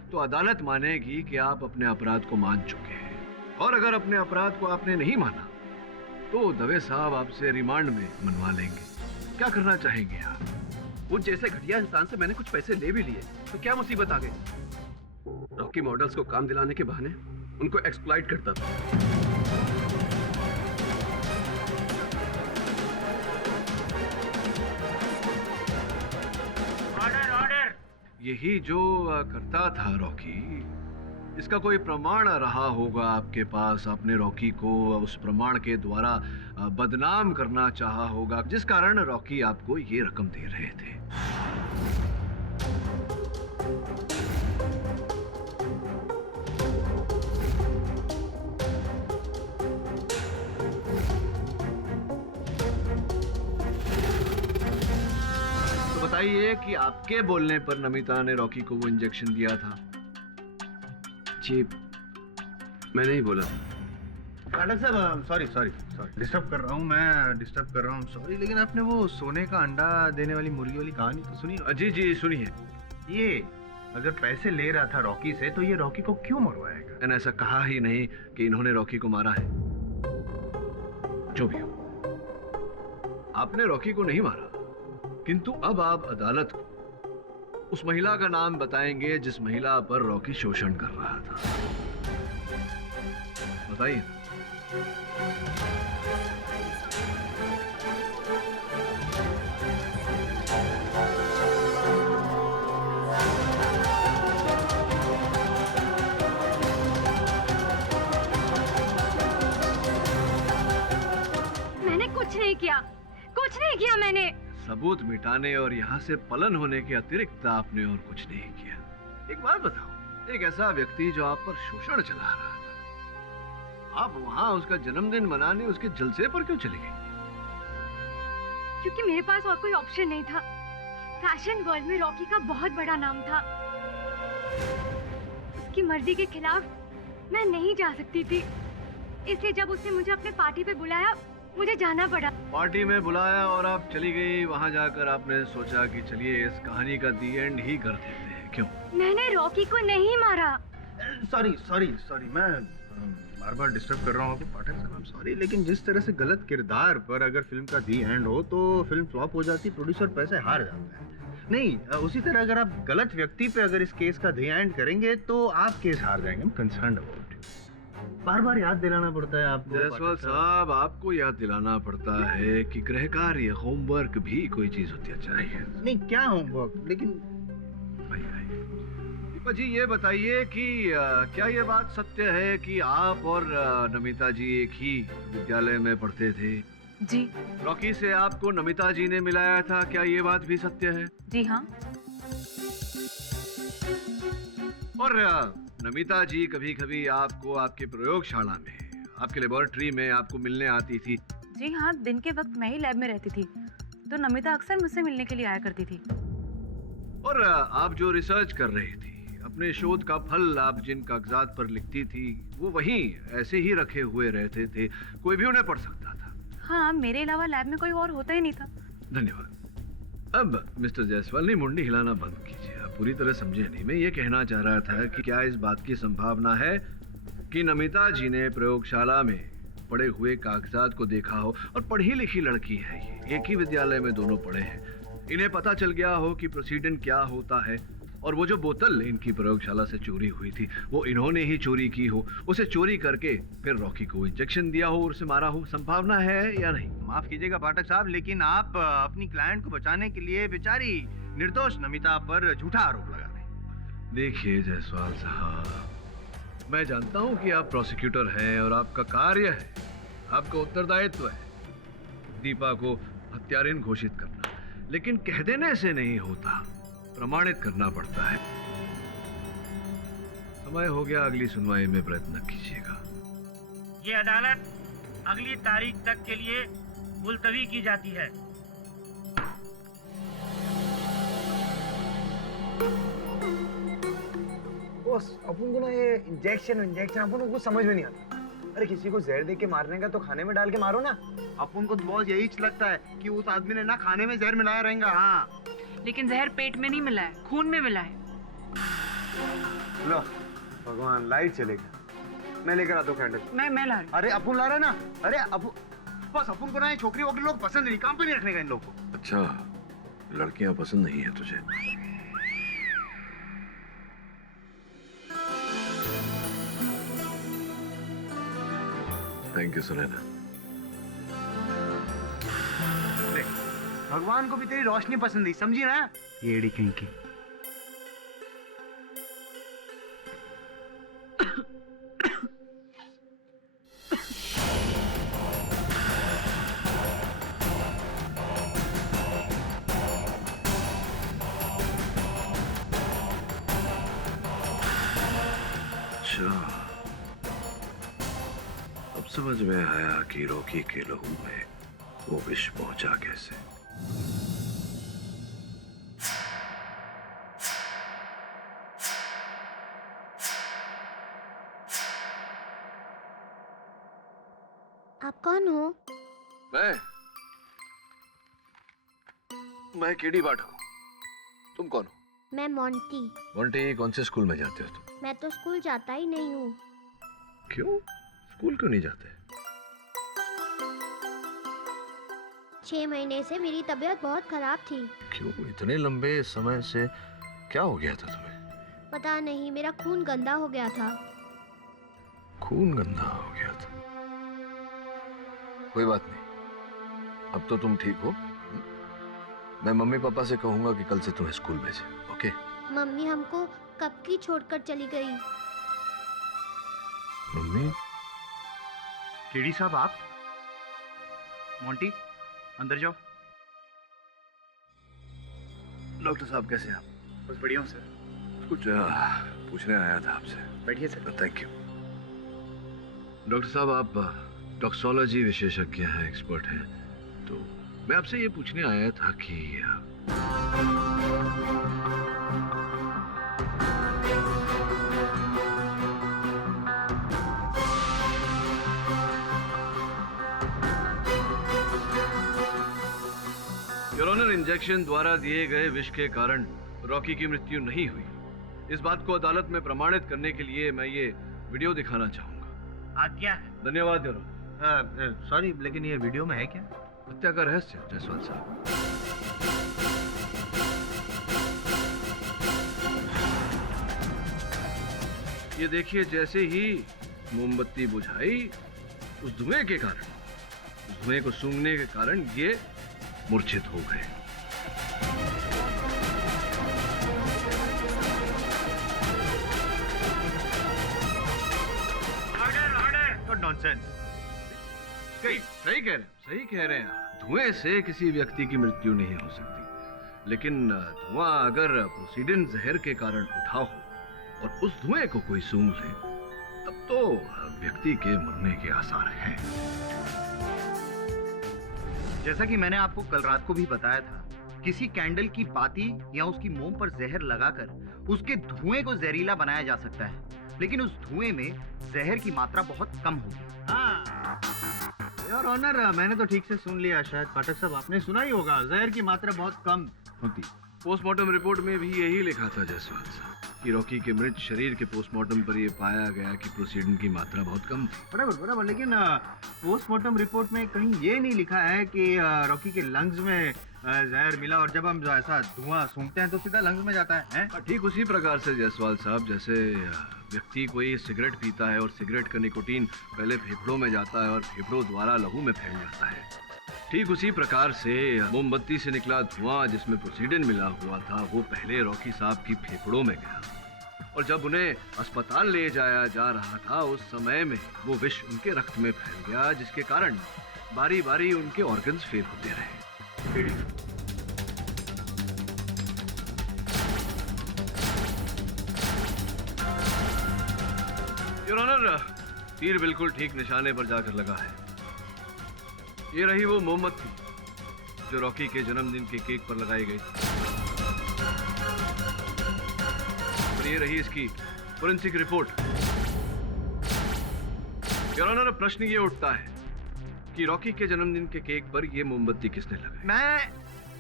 तो अदालत मानेगी कि आप अपने अपराध को मान चुके हैं। और अगर अपने अपराध को आपने नहीं माना तो दवे साहब आपसे रिमांड में मनवा लेंगे। क्या करना चाहेंगे आप? वो जैसे घटिया इंसान से मैंने कुछ पैसे ले भी लिए तो क्या मुसीबत आ गई? रॉकी मॉडल्स को काम दिलाने के बहाने उनको एक्सप्लॉइट करता था। Order order. यही जो करता था रॉकी, इसका कोई प्रमाण रहा होगा आपके पास। आपने रॉकी को उस प्रमाण के द्वारा बदनाम करना चाहा होगा, जिस कारण रॉकी आपको ये रकम दे रहे थे। तो बताइए कि आपके बोलने पर नमिता ने रॉकी को वो इंजेक्शन दिया था? जी मैं नहीं बोला। डॉक्टर साहब सॉरी डिस्टर्ब कर रहा हूँ, मैं डिस्टर्ब कर रहा हूँ, सॉरी। लेकिन आपने वो सोने का अंडा देने वाली मुर्गी वाली कहानी तो सुनी? जी जी सुनिए। ये अगर पैसे ले रहा था रॉकी से तो ये रॉकी को क्यों मरवाएगा? मैंने ऐसा कहा ही नहीं कि इन्होंने रॉकी को मारा है। जो भी हो, आपने रॉकी को नहीं मारा, किंतु अब आप अदालत को उस महिला का नाम बताएंगे जिस महिला पर रॉकी शोषण कर रहा था। बताइए। मैंने कुछ नहीं किया मैंने। सबूत मिटाने और यहाँ से पलन होने के अतिरिक्त आपने और कुछ नहीं किया। एक बात बताओ, एक ऐसा व्यक्ति जो आप पर शोषण चला रहा था, आप वहाँ उसका जन्मदिन मनाने उसके जलसे पर क्यों चले गए? क्योंकि मेरे पास और कोई ऑप्शन नहीं था। फैशन वर्ल्ड में रॉकी का बहुत बड़ा नाम था। उसकी मर्जी के खिलाफ मैं नहीं जा सकती थी, इसलिए जब उसने मुझे अपने पार्टी पे बुलाया मुझे जाना पड़ा। पार्टी में बुलाया और आप चली गई। वहाँ जाकर आपने सोचा कि चलिए इस कहानी का दी एंड ही कर देते हैं। क्यों? मैंने रॉकी को नहीं मारा। सॉरी मैं बार बार डिस्टर्ब कर रहा हूँ आपको पाठक साहब, सॉरी। लेकिन जिस तरह से गलत किरदार पर अगर फिल्म का दी एंड हो तो फिल्म फ्लॉप हो जाती, प्रोड्यूसर पैसे हार जाता है। नहीं, उसी तरह अगर आप गलत व्यक्ति पे अगर इस केस का दी एंड करेंगे तो आप केस हार जाएंगे। कंसर्न अबाउट बार बार याद दिलाना पड़ता है आपको। जयसवाल साहब, आपको याद दिलाना पड़ता है कि गृह कार्य, होमवर्क भी कोई चीज होती चाहिए। नहीं, क्या होमवर्क? लेकिन दीपा जी ये बताइए कि क्या ये बात सत्य है कि आप और नमिता जी एक ही विद्यालय में पढ़ते थे? जी। रॉकी से आपको नमिता जी ने मिलाया था, क्या ये बात भी सत्य है? जी हाँ। और नमिता जी कभी कभी आपको आपके प्रयोगशाला में, आपके लेबोरेटरी में आपको मिलने आती थी? जी हाँ, दिन के वक्त मैं ही लैब में रहती थी तो नमिता अक्सर मुझसे मिलने के लिए आया करती थी। और आप जो रिसर्च कर रही थी, अपने शोध का फल आप जिन कागजात पर लिखती थी वो वहीं ऐसे ही रखे हुए रहते थे, कोई भी उन्हें पढ़ सकता था? हाँ, मेरे अलावा लैब में कोई और होता ही नहीं था। धन्यवाद। अब मिस्टर जायसवाल ने मुंडी हिलाना बंद कीजिए, आप पूरी तरह समझे नहीं। मैं ये कहना चाह रहा था कि क्या इस बात की संभावना है कि नमिता जी ने प्रयोगशाला में पड़े हुए कागजात को देखा हो, और पढ़ी लिखी लड़की है ये, एक ही विद्यालय में दोनों पढ़े हैं, इन्हें पता चल गया हो कि प्रोसीडेंट क्या होता है, और वो जो बोतल इनकी प्रयोगशाला से चोरी हुई थी वो इन्होंने ही चोरी की हो, उसे चोरी करके फिर रॉकी को इंजेक्शन दिया हो और उसे मारा हो। संभावना है या नहीं? माफ कीजिएगा पाठक साहब, लेकिन आप अपनी क्लाइंट को बचाने के लिए बेचारी निर्दोष नमिता पर झूठा आरोप लगा रहे हैं। देखिए जायसवाल साहब, मैं जानता हूं कि आप प्रोसिक्यूटर हैं और आपका कार्य है, आपका उत्तरदायित्व है दीपा को हत्यारिन घोषित करना, लेकिन कह देने से नहीं होता, प्रमाणित करना पड़ता है। समय हो गया, अगली सुनवाई में प्रयत्न कीजिएगा। ये अदालत अगली तारीख तक के लिए मुलतवी की जाती है। बॉस, अपन को ना ये इंजेक्शन अपन को कुछ समझ में नहीं आता। अरे किसी को जहर दे के मारने का तो खाने में डाल के मारो ना। अपन को तो बॉस यही लगता है कि उस आदमी ने ना खाने में जहर मिलाया रहेगा। हाँ, लेकिन जहर पेट में नहीं मिला है, खून में मिला है। लो भगवान, लाइट चलेगा। मैं लेकर आता हूँ कैंडल। मैं ला रही। अरे अपुन ला रहा है ना। अरे अपुन, बस अपुन को ना ये छोकरी वोकरी लोग पसंद नहीं, काम पे नहीं रखने का इन लोग को। अच्छा, लड़कियां पसंद नहीं है तुझे? Thank you Sunaina. भगवान को भी तेरी रोशनी पसंद ही, समझी ना? येड़ी कहीं की। अब समझ में आया कि रॉकी के लहू में वो विष पहुंचा कैसे। आप कौन हो? मैं केडी बाट हूँ। तुम कौन हो? मैं मोंटी। मोंटी, कौन से स्कूल में जाते हो तुम? मैं तो स्कूल जाता ही नहीं हूँ। क्यों? स्कूल क्यों नहीं जाते? 6 महीने से मेरी तबीयत बहुत खराब थी। क्यों? इतने लंबे समय से क्या हो गया था तुम्हें? पता नहीं, मेरा खून गंदा हो गया था। खून गंदा हो गया था? कोई बात नहीं, अब तो तुम ठीक हो। मैं मम्मी पापा से कहूंगा कि कल से तुम्हें स्कूल भेजे। ओके? मम्मी हमको कब की छोड़कर चली गई। मम्मी? केडी साहब आप? मोंटी अंदर जाओ। डॉक्टर साहब कैसे हैं आप? बस बढ़िया हूँ सर। कुछ पूछने आया था आपसे। बैठिए सर। Thank you. डॉक्टर साहब, आप टॉक्सोलॉजी विशेषज्ञ हैं, एक्सपर्ट हैं, तो मैं आपसे ये पूछने आया था कि योर ऑनर, इंजेक्शन द्वारा दिए गए विष के कारण रॉकी की मृत्यु नहीं हुई। इस बात को अदालत में प्रमाणित करने के लिए मैं ये वीडियो दिखाना चाहूंगा। आज्ञा है। धन्यवाद योर ऑनर। सॉरी, लेकिन ये वीडियो में है क्या? हत्या का रहस्य जायसवाल साहब। ये देखिए, जैसे ही मोमबत्ती बुझाई, उस धुएं के कारण, उस धुएं को सूंघने के कारण ये मूर्छित हो गए। नॉनसेंस। सही कह रहे हैं। धुएं से किसी व्यक्ति की मृत्यु नहीं हो सकती, लेकिन धुआं अगर प्रोसीडिन जहर के कारण उठा हो और उस धुएं को कोई सूंघ ले, तब तो व्यक्ति के मरने के आसार हैं। जैसा कि मैंने आपको कल रात को भी बताया था, किसी कैंडल की पाती या उसकी मोम पर जहर लगाकर उसके धुएं को जहरीला बनाया जा सकता है, लेकिन उस धुएं में जहर की मात्रा बहुत कम होगी। योर ऑनर, मैंने तो ठीक से सुन लिया। शायद पाठक साहब आपने सुना ही होगा, जहर की मात्रा बहुत कम होती। पोस्टमार्टम रिपोर्ट में भी यही लिखा था जायसवाल साहब कि रॉकी के मृत शरीर के पोस्टमार्टम पर यह पाया गया कि प्रोसीडिन की मात्रा बहुत कम थी। बराबर, लेकिन पोस्टमार्टम रिपोर्ट में कहीं ये नहीं लिखा है कि रॉकी के लंग्स में जहर मिला और जब हम ऐसा धुआं सूंघते हैं तो सीधा लंग्स में जाता है। ठीक उसी प्रकार से जायसवाल साहब, जैसे व्यक्ति कोई सिगरेट पीता है और सिगरेट का निकोटीन पहले फेफड़ों में जाता है और फेफड़ों द्वारा लहू में फैल जाता है, ठीक उसी प्रकार से मोमबत्ती से निकला धुआं जिसमें प्रोसीडिन मिला हुआ था, वो पहले रॉकी साहब की फेफड़ों में गया और जब उन्हें अस्पताल ले जाया जा रहा था, उस समय में वो विष उनके रक्त में फैल गया, जिसके कारण बारी बारी उनके ऑर्गन्स फेल होते रहे। योर ऑनर, तीर बिल्कुल ठीक निशाने पर जाकर लगा है। ये रही वो मोमबत्ती जो रॉकी के जन्मदिन के केक पर लगाई गई थी, और ये रही इसकी फोरेंसिक रिपोर्ट। योर ऑनर, प्रश्न ये उठता है कि रॉकी के जन्मदिन के केक पर ये मोमबत्ती किसने लगाई?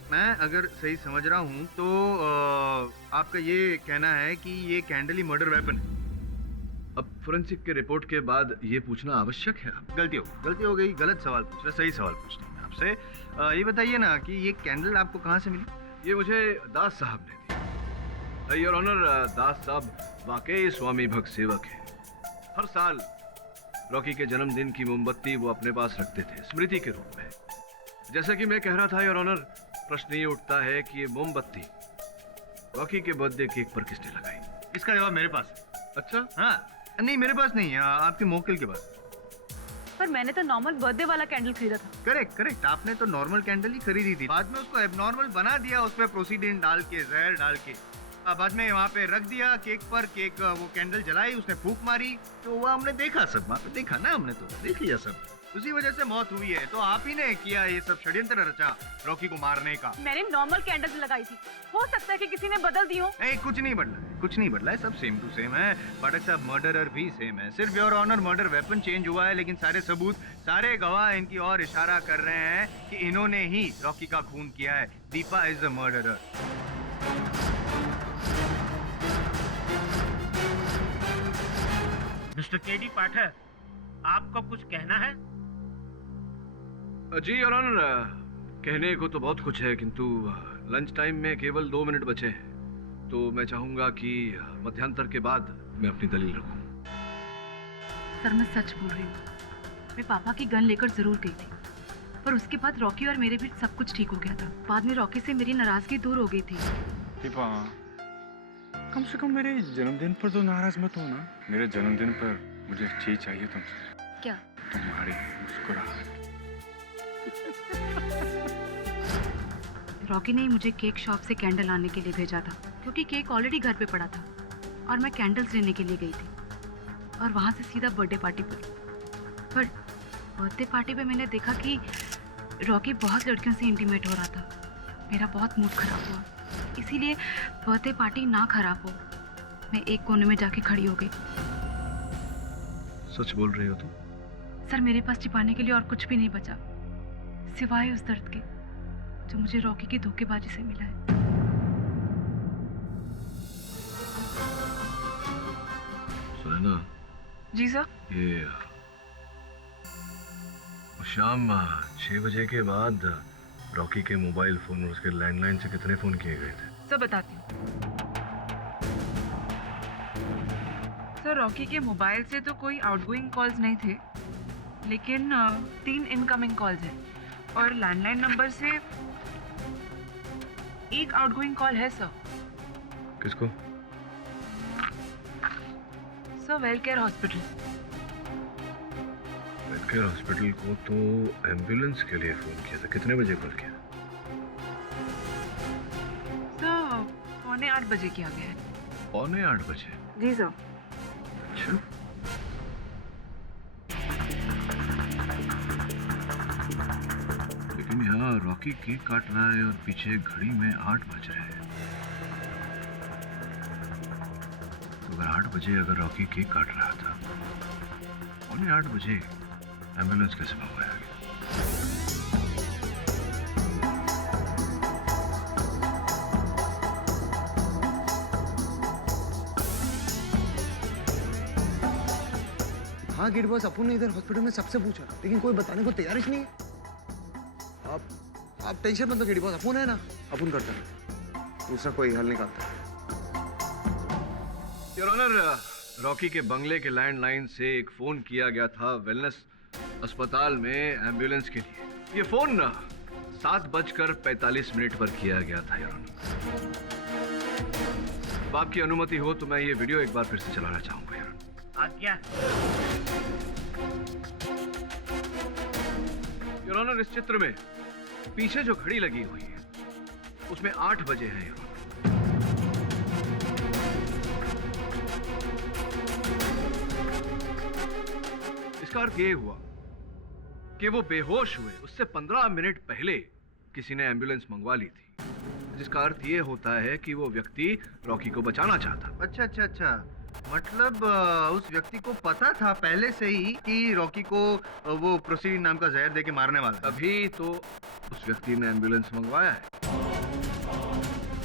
मैं अगर सही समझ रहा हूँ तो आपका ये कहना है कि ये कैंडल ही मर्डर वेपन है। अब फोरेंसिक के रिपोर्ट के बाद ये पूछना आवश्यक है। गलती हो गई, गलत सवाल पूछ रहा, सही सवाल पूछता हूँ मैं आपसे। ये बताइए ना कि ये कैंडल आपको कहाँ से मिली? ये मुझे दास साहब ने दी। योर ऑनर, दास साहब वाकई स्वामी भक्त सेवक है। हर साल रॉकी के जन्मदिन की मोमबत्ती वो अपने पास रखते थे स्मृति के रूप में। जैसा कि मैं कह रहा था योर ऑनर, प्रश्न ये उठता है कि ये मोमबत्ती रॉकी के बर्थडे केक पर किसने लगाई? इसका जवाब मेरे पास है। अच्छा? हाँ, नहीं मेरे पास नहीं, आपके मोक्किल के पास। पर मैंने तो नॉर्मल बर्थडे वाला कैंडल खरीदा था। करेक्ट, आपने तो नॉर्मल कैंडल ही खरीदी थी, बाद में उसको एबनॉर्मल बना दिया, उसपे प्रोसीडिन डाल के, जहर डाल के, बाद में वहाँ पे रख दिया केक पर। केक वो कैंडल जलाई, उसने फूंक मारी, तो वो हमने देखा, सब वहाँ पे देखा ना, हमने तो देख लिया सब, उसी वजह से मौत हुई है। तो आप ही ने किया ये सब षड्यंत्र रचा रॉकी को मारने का। मैंने नॉर्मल कैंडल लगाई थी, हो सकता है कि किसी ने बदल दी हो। नहीं, कुछ नहीं बदला है, सब सेम टू सेम है। पाठक साहब, मर्डरर भी सेम है, सिर्फ your honour murder weapon change हुआ है, लेकिन सारे सबूत, सारे गवाह इनकी ओर इशारा कर रहे हैं कि इन्होंने ही रॉकी का खून किया है। Deepa is the murderer. Mister KD पाठक, आपको कुछ कहना है? जी योर ऑनर, कहने को तो बहुत कुछ है, किंतु लंच टाइम में केवल 2 मिनट बचे हैं, तो मैं चाहूंगा कि मध्यांतर के बाद मैं अपनी दलील रखूं। सर, मैं सच बोल रही हूँ। मैं पापा की गन लेकर जरूर गई थी, पर उसके बाद रॉकी और मेरे बीच सब कुछ ठीक हो गया था। बाद में रॉकी से मेरी नाराजगी दूर हो गई थी। दीपा, कम से कम मेरे जन्मदिन पर तो नाराज मत हो ना। मेरे जन्मदिन पर मुझे चीज चाहिए तुमसे। क्या? तुम्हारी मुस्कुराहट। रॉकी ने मुझे केक शॉप से कैंडल लाने के लिए भेजा था, क्योंकि केक ऑलरेडी घर पे पड़ा था और मैं कैंडल्स लेने के लिए गई थी, और वहाँ से सीधा बर्थडे पार्टी पर बर्थडे पार्टी पे मैंने देखा कि रॉकी बहुत लड़कियों से इंटीमेट हो रहा था। मेरा बहुत मूड खराब हुआ, इसीलिए बर्थडे पार्टी ना खराब हो, मैं एक कोने में जाके खड़ी हो गई। सच बोल रही हो तुम? सर, मेरे पास छिपाने के लिए और कुछ भी नहीं बचा, सिवाय उस दर्द के जो मुझे रॉकी की धोखेबाजी से मिला है। सुनैना। जी सर। ये शाम 6 बजे के बाद रॉकी के मोबाइल फोन और उसके लैंडलाइन से कितने फोन किए गए थे? सर, बताती हूँ। सर, रॉकी के मोबाइल से तो कोई आउटगोइंग कॉल्स नहीं थे, लेकिन 3 इनकमिंग कॉल्स हैं, और लैंडलाइन नंबर से एक आउटगोइंग कॉल है सर। किसको? Sir, वेलकेयर hospital. वेलकेयर हॉस्पिटल को तो एम्बुलेंस के लिए फोन किया था। कितने बजे कॉल किया? सर, 7:45 बजे किया गया है। 7:45 बजे? जी सर। अच्छा, लेकिन यहाँ रॉकी केक काट रहा है और पीछे घड़ी में 8 बज रहे हैं। तो अगर 8 बजे अगर रॉकी केक काट रहा था, 7:45 बजे एम्बुलेंस कैसे मंगवाया गया? हाँ गेट बॉस, अपुन ने इधर हॉस्पिटल में सबसे पूछा, लेकिन कोई बताने को तैयार ही नहीं है। आप टेंशन मत लो गेट बॉस, अपुन है ना, अपुन करता है, दूसरा कोई हल निकालता है। योर ऑनर, रॉकी के बंगले के लैंडलाइन से एक फोन किया गया था वेलनेस अस्पताल में एम्बुलेंस के लिए। ये फोन 7:45 पर किया गया था योर ऑनर। अब आपकी अनुमति हो तो मैं ये वीडियो एक बार फिर से चलाना चाहूंगा योर ऑनर। आज्ञा। योर ऑनर, इस चित्र में पीछे जो घड़ी लगी हुई है उसमें 8 बजे है योर ऑनर। इसका अर्थ ये हुआ कि वो बेहोश हुए उससे 15 मिनट पहले किसी ने एम्बुलेंस मंगवा ली थी, जिसका अर्थ ये होता है कि वो व्यक्ति रॉकी को बचाना चाहता। अच्छा, मतलब उस व्यक्ति को पता था पहले से ही कि रॉकी को वो प्रोसीडिन नाम का जहर देके मारने वाला है। तभी तो उस व्यक्ति ने एम्बुलेंस मंगवाया है।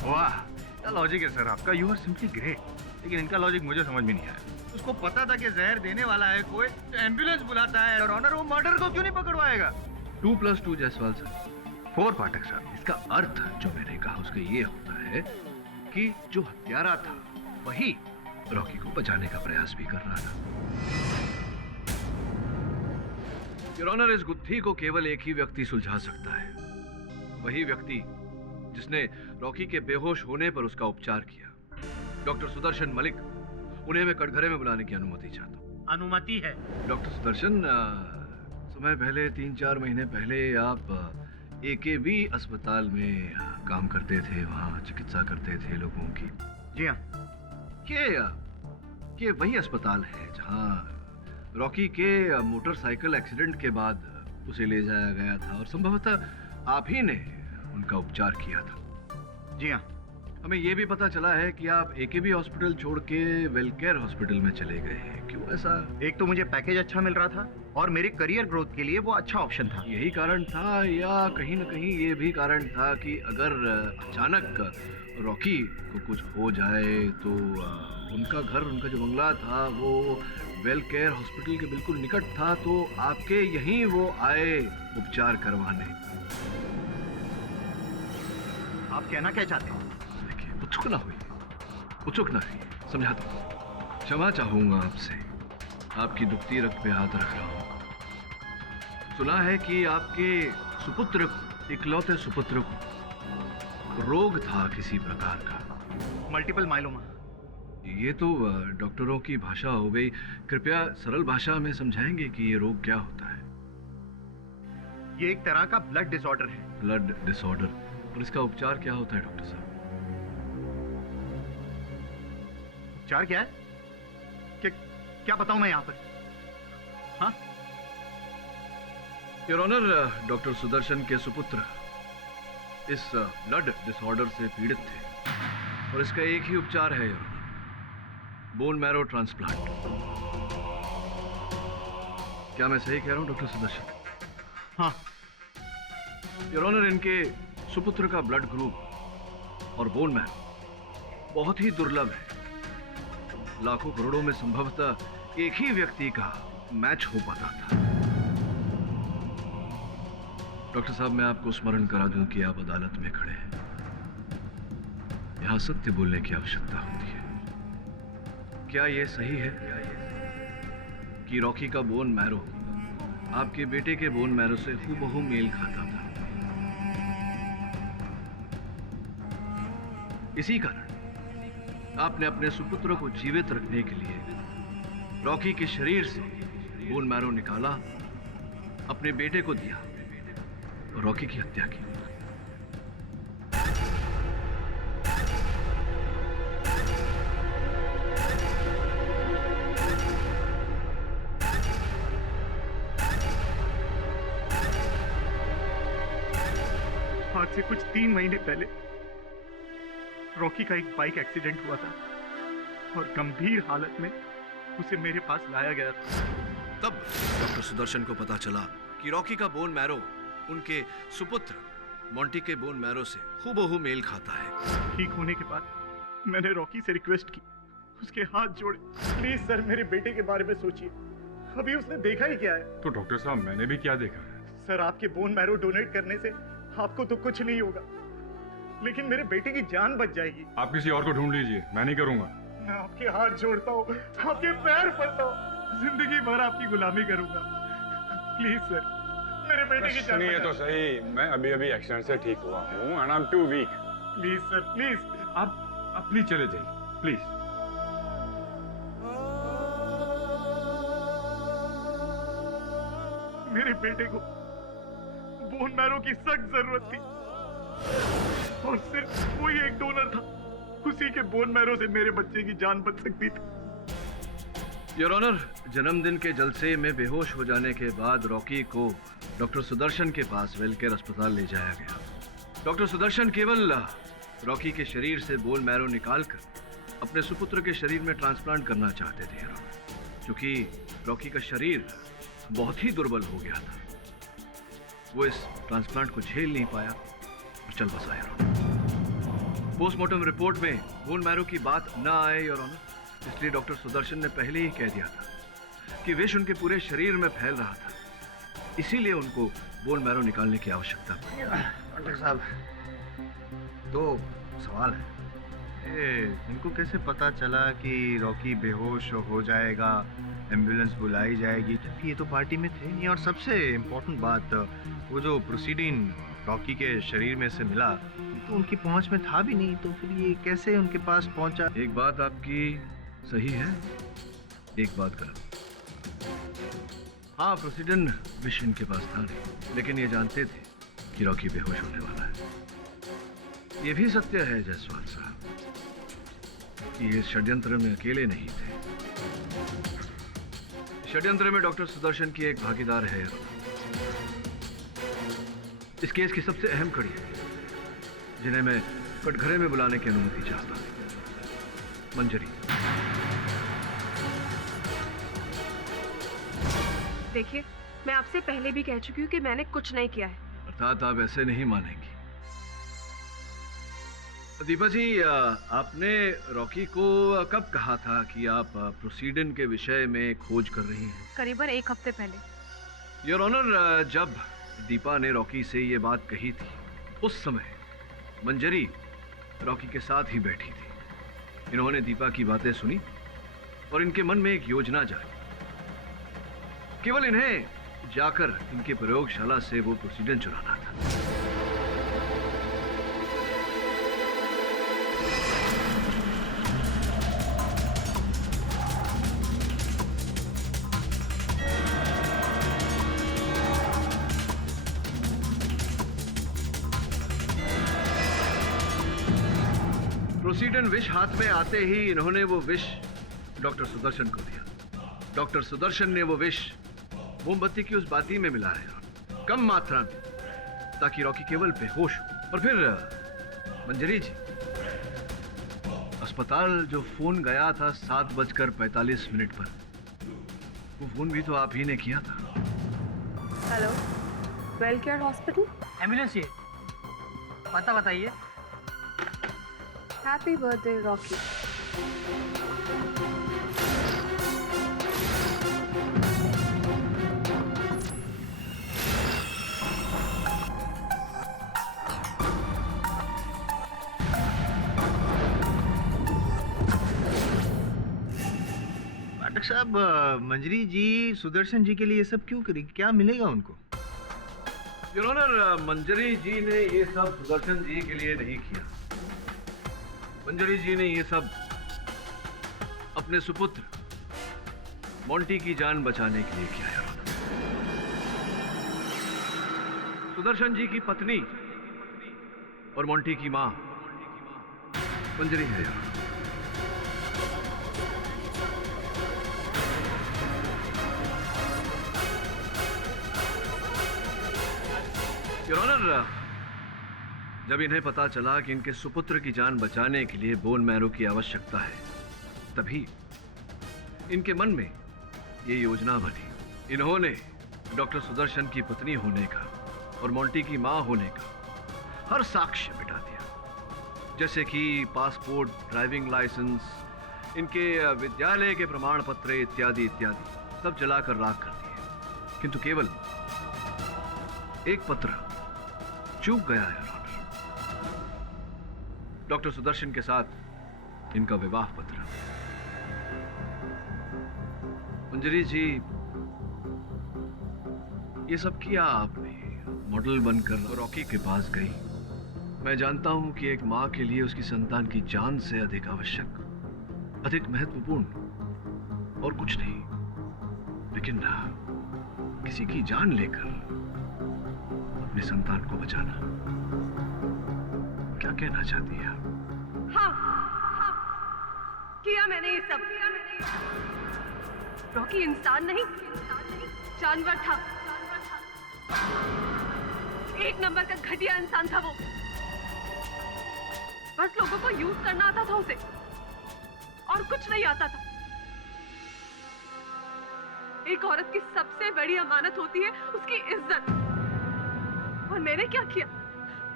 वाह, क्या लॉजिक है सर आपका, यू आर सिंपली ग्रेट। लेकिन इनका लॉजिक मुझे समझ में नहीं आया। उसको पता था कि जहर देने वाला है कोई, तो एम्बुलेंस बुलाता है और ऑनर वो मर्डर को क्यों नहीं पकड़वाएगा? 2+2 जायसवाल सर। 4 पाठक सर। इसका अर्थ जो मैंने कहा उसका ये होता है कि जो हत्यारा था वही रॉकी को बचाने का प्रयास भी कर रहा था। योर ऑनर, इस गुत्थी को केवल एक ही व्यक्ति सुलझा सकता है, वही व्यक्ति जिसने रॉकी के बेहोश होने पर उसका उपचार किया। डॉक्टर सुदर्शन मलिक, उन्हें मैं कटघरे में बुलाने की अनुमति चाहता हूँ। अनुमति है। डॉक्टर सुदर्शन, समय पहले 3-4 महीने पहले आप AKB अस्पताल में काम करते थे, वहाँ चिकित्सा करते थे लोगों की। जी हाँ। के वही अस्पताल है जहाँ रॉकी के मोटरसाइकिल एक्सीडेंट के बाद उसे ले जाया गया था और संभवतः आप ही ने उनका उपचार किया था। जी हाँ। हमें यह भी पता चला है कि आप AKB हॉस्पिटल छोड़ के वेलकेयर हॉस्पिटल में चले गए हैं, क्यों ऐसा? एक तो मुझे पैकेज अच्छा मिल रहा था और मेरे करियर ग्रोथ के लिए वो अच्छा ऑप्शन था। यही कारण था या कहीं न कहीं ये भी कारण था कि अगर अचानक रॉकी को कुछ हो जाए तो उनका घर, उनका जो बंगला था वो वेलकेयर हॉस्पिटल के बिल्कुल निकट था, तो आपके यहीं वो आए उपचार करवाने। आप कहना क्या चाहते हैं? उत्सुक ना हुई, समझाता हूँ। क्षमा चाहूंगा आपसे, आपकी दुखती रग पे हाथ रख रहा हूँ। सुना है कि आपके सुपुत्र को, इकलौते सुपुत्र को रोग था किसी प्रकार का, मल्टीपल माइलोमा। ये तो डॉक्टरों की भाषा हो गई, कृपया सरल भाषा में समझाएंगे कि ये रोग क्या होता है? ये एक तरह का ब्लड डिसऑर्डर है। ब्लड डिसऑर्डर, और इसका उपचार क्या होता है डॉक्टर साहब? उपचार क्या है? क्या बताऊं मैं यहाँ पर? हाँ? योर ऑनर, डॉक्टर सुदर्शन के सुपुत्र इस ब्लड डिसऑर्डर से पीड़ित थे और इसका एक ही उपचार है your honour, bone marrow transplant. क्या मैं सही कह रहा हूं डॉक्टर सुदर्शन? हाँ। योर ऑनर, इनके सुपुत्र का ब्लड ग्रुप और बोन मैरो बहुत ही दुर्लभ है। लाखों करोड़ों में संभवतः एक ही व्यक्ति का मैच हो पाता था। डॉक्टर साहब, मैं आपको स्मरण करा दूं कि आप अदालत में खड़े हैं। यहां सत्य बोलने की आवश्यकता होती है। क्या यह सही है कि रॉकी का बोन मैरो आपके बेटे के बोन मैरो से हूबहू मेल खाता था? इसी कारण आपने अपने सुपुत्र को जीवित रखने के लिए रॉकी के शरीर से बोन मैरो निकाला, अपने बेटे को दिया और रॉकी की हत्या की। आज से कुछ 3 महीने पहले रॉकी का एक बाइक एक्सीडेंट हुआ था और गंभीर हालत में उसे मेरे पास लाया गया था। तब डॉक्टर सुदर्शन को पता चला कि रॉकी का बोन मैरो उनके सुपुत्र मोंटी के बोन मैरो से हूबहू मेल खाता है। ठीक होने के बाद मैंने रॉकी से रिक्वेस्ट की, उसके हाथ जोड़े, प्लीज सर मेरे बेटे के बारे में सोचिए, अभी उसने देखा ही क्या है। तो डॉक्टर साहब, मैंने भी क्या देखा है? सर, आपके बोन मैरो डोनेट करने से आपको तो कुछ नहीं होगा, लेकिन मेरे बेटे की जान बच जाएगी। आप किसी और को ढूंढ लीजिए, मैं नहीं करूंगा। मैं आपके हाथ जोड़ता हूँ, आपके पैर पड़ता हूँ, जिंदगी भर आपकी गुलामी करूंगा। प्लीज सर, मेरे बेटे की जान सुनिए तो सही, मैं अभी अभी एक्सीडेंट से ठीक हुआ हूँ and I am two week. Please sir, please. आप प्लीज चले जाइए, प्लीज। मेरे बेटे को बोन मैरो की सख्त जरूरत थी और सिर्फ कोई एक डोनर था, उसी के बोन मैरो से मेरे बच्चे की जान बच सकती थी। योर ऑनर, जन्मदिन के जलसे में बेहोश हो जाने के बाद रॉकी को डॉक्टर सुदर्शन के पास वेलकेयर अस्पताल ले जाया गया। डॉक्टर सुदर्शन केवल रॉकी के शरीर से बोन मैरो निकालकर अपने सुपुत्र के शरीर में ट्रांसप्लांट करना चाहते थे, क्योंकि रॉकी का शरीर बहुत ही दुर्बल हो गया था। वो इस ट्रांसप्लांट को झेल नहीं पाया और चल बसा। पोस्टमार्टम रिपोर्ट में बोन मैरो की बात न आए योर ऑनर, इसलिए डॉक्टर सुदर्शन ने पहले ही कह दिया था कि विष उनके पूरे शरीर में फैल रहा था, इसीलिए उनको बोन मैरो निकालने की आवश्यकता पड़ी। डॉक्टर साहब, दो सवाल है। इनको कैसे पता चला कि रॉकी बेहोश हो जाएगा, एम्बुलेंस बुलाई जाएगी, जबकि ये तो पार्टी में थे नहीं? और सबसे इम्पोर्टेंट बात, वो जो प्रोसीडिंग रॉकी के शरीर में से मिला तो उनकी पहुंच में था भी नहीं, तो फिर ये कैसे उनके पास पहुंचा? एक बात आपकी सही है, एक बात गलत। हाँ, प्रोसीडन विष इनके पास था नहीं, लेकिन ये जानते थे कि रॉकी बेहोश होने वाला है। ये भी सत्य है जायसवाल साहब कि ये षड्यंत्र में अकेले नहीं थे। षड्यंत्र में डॉक्टर सुदर्शन की एक भागीदार है। इस केस की सबसे अहम कड़ी है जिन्हें मैं कटघरे में बुलाने की अनुमति चाहता हूं, मंजरी। देखिए, मैं आपसे पहले भी कह चुकी हूँ कि मैंने कुछ नहीं किया है। अर्थात आप ऐसे नहीं मानेंगी। दीपा जी, आपने रॉकी को कब कहा था कि आप प्रोसीडन के विषय में खोज कर रही हैं? करीबन 1 हफ्ते पहले। योर ऑनर, जब दीपा ने रॉकी से ये बात कही थी, उस समय मंजरी रॉकी के साथ ही बैठी थी। इन्होंने दीपा की बातें सुनी और इनके मन में एक योजना जागी। केवल इन्हें जाकर इनके प्रयोगशाला से वो प्रोसीडन चुराना था। प्रोसीडन विष हाथ में आते ही इन्होंने वो विष डॉक्टर सुदर्शन को दिया। डॉक्टर सुदर्शन ने वो विष मोमबत्ती की उस बाती में मिलाया, कम मात्रा में, ताकि रॉकी केवल बेहोश हो। और फिर मंजरी जी, अस्पताल जो फोन गया था 7:45 पर, वो फोन भी तो आप ही ने किया था। Hello, well care hospital. Ambulance चाहिए, पता बताइए। Happy birthday Rocky. डॉक्टर साहब, मंजरी जी सुदर्शन जी के लिए ये सब क्यों करी? क्या मिलेगा उनको? योर ऑनर, मंजरी जी ने ये सब सुदर्शन जी के लिए नहीं किया। मंजरी जी ने ये सब अपने सुपुत्र मोंटी की जान बचाने के लिए किया है। सुदर्शन जी की पत्नी और मोंटी की मां मंजरी है। योर ऑनर, जब इन्हें पता चला कि इनके सुपुत्र की जान बचाने के लिए बोन मैरो की आवश्यकता है, तभी इनके मन में ये योजना बनी। इन्होंने डॉक्टर सुदर्शन की पत्नी होने का और मोंटी की मां होने का हर साक्ष्य मिटा दिया, जैसे कि पासपोर्ट, ड्राइविंग लाइसेंस, इनके विद्यालय के प्रमाण पत्र इत्यादि इत्यादि सब जलाकर राख कर दिए। किंतु केवल एक पत्र चूक गया है, डॉक्टर सुदर्शन के साथ इनका विवाह पत्र। मंजरी जी, ये सब किया आपने, मॉडल बनकर रॉकी के पास गई। मैं जानता हूं कि एक मां के लिए उसकी संतान की जान से अधिक आवश्यक, अधिक महत्वपूर्ण और कुछ नहीं, लेकिन किसी की जान लेकर अपने संतान को बचाना। क्या कहना चाहती है? हाँ, किया मैंने ये सब। रॉकी इंसान नहीं, जानवर था। एक नंबर का घटिया इंसान था वो। बस लोगों को यूज करना आता था उसे, और कुछ नहीं आता था। एक औरत की सबसे बड़ी अमानत होती है उसकी इज्जत। और मैंने क्या किया?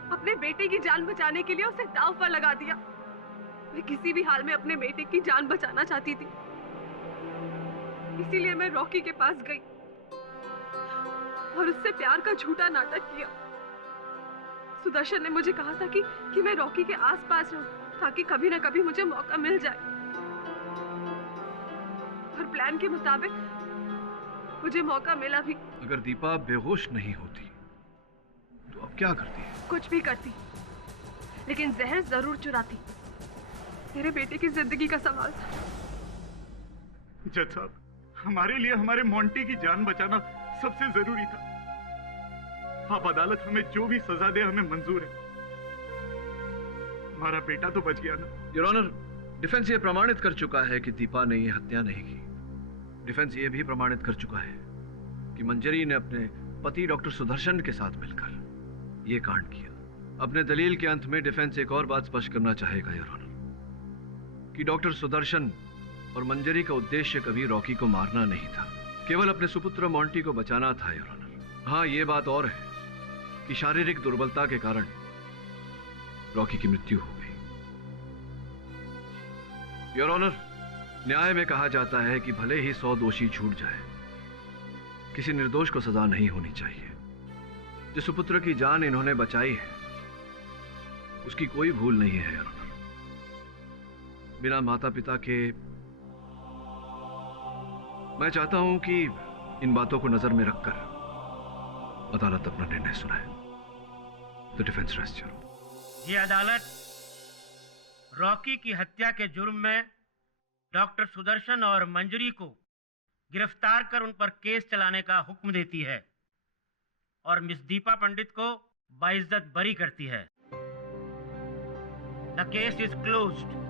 अपने बेटे की जान बचाने के लिए उसे दांव पर लगा दिया। मैं किसी भी हाल में अपने बेटे की जान बचाना चाहती थी, इसीलिए मैं रॉकी के पास गई और उससे प्यार का झूठा नाटक किया। सुदर्शन ने मुझे कहा था कि मैं रॉकी के आसपास रहूं ताकि कभी ना कभी मुझे मौका मिल जाए, और प्लान के मुताबिक मुझे मौका मिला भी। अगर दीपा बेहोश नहीं होती तो अब क्या करती? कुछ भी करती, लेकिन जहर जरूर चुराती। मेरे बेटे की जिंदगी का सवाल था। जज साहब, हमारे लिए हमारे मोंटी की जान बचाना सबसे जरूरी था। आप अदालत हमें जो भी सजा दे हमें मंजूर है। हमारा बेटा तो बच गया ना। योर ऑनर, डिफेंस ये प्रमाणित कर चुका है कि दीपा ने ये हत्या नहीं की। डिफेंस ये भी प्रमाणित कर चुका है कि मंजरी ने अपने पति डॉक्टर सुदर्शन के साथ मिलकर ये कांड किया। अपने दलील के अंत में डिफेंस एक और बात स्पष्ट करना चाहेगा योर ऑनर, कि डॉक्टर सुदर्शन और मंजरी का उद्देश्य कभी रॉकी को मारना नहीं था, केवल अपने सुपुत्र मोंटी को बचाना था योर ऑनर। हाँ, ये बात और है कि शारीरिक दुर्बलता के कारण रॉकी की मृत्यु हो गई। योर ऑनर, न्याय में कहा जाता है कि भले ही 100 दोषी छूट जाए, किसी निर्दोष को सजा नहीं होनी चाहिए। जिस सुपुत्र की जान इन्होंने बचाई है उसकी कोई भूल नहीं है योर ऑनर। बिना माता पिता के मैं चाहता हूं कि इन बातों को नजर में रखकर अदालत अपना निर्णय सुनाए। The defence rest your honour. ये अदालत रॉकी की हत्या के जुर्म में डॉक्टर सुदर्शन और मंजरी को गिरफ्तार कर उन पर केस चलाने का हुक्म देती है और मिस दीपा पंडित को बाइज्जत बरी करती है। The case is closed.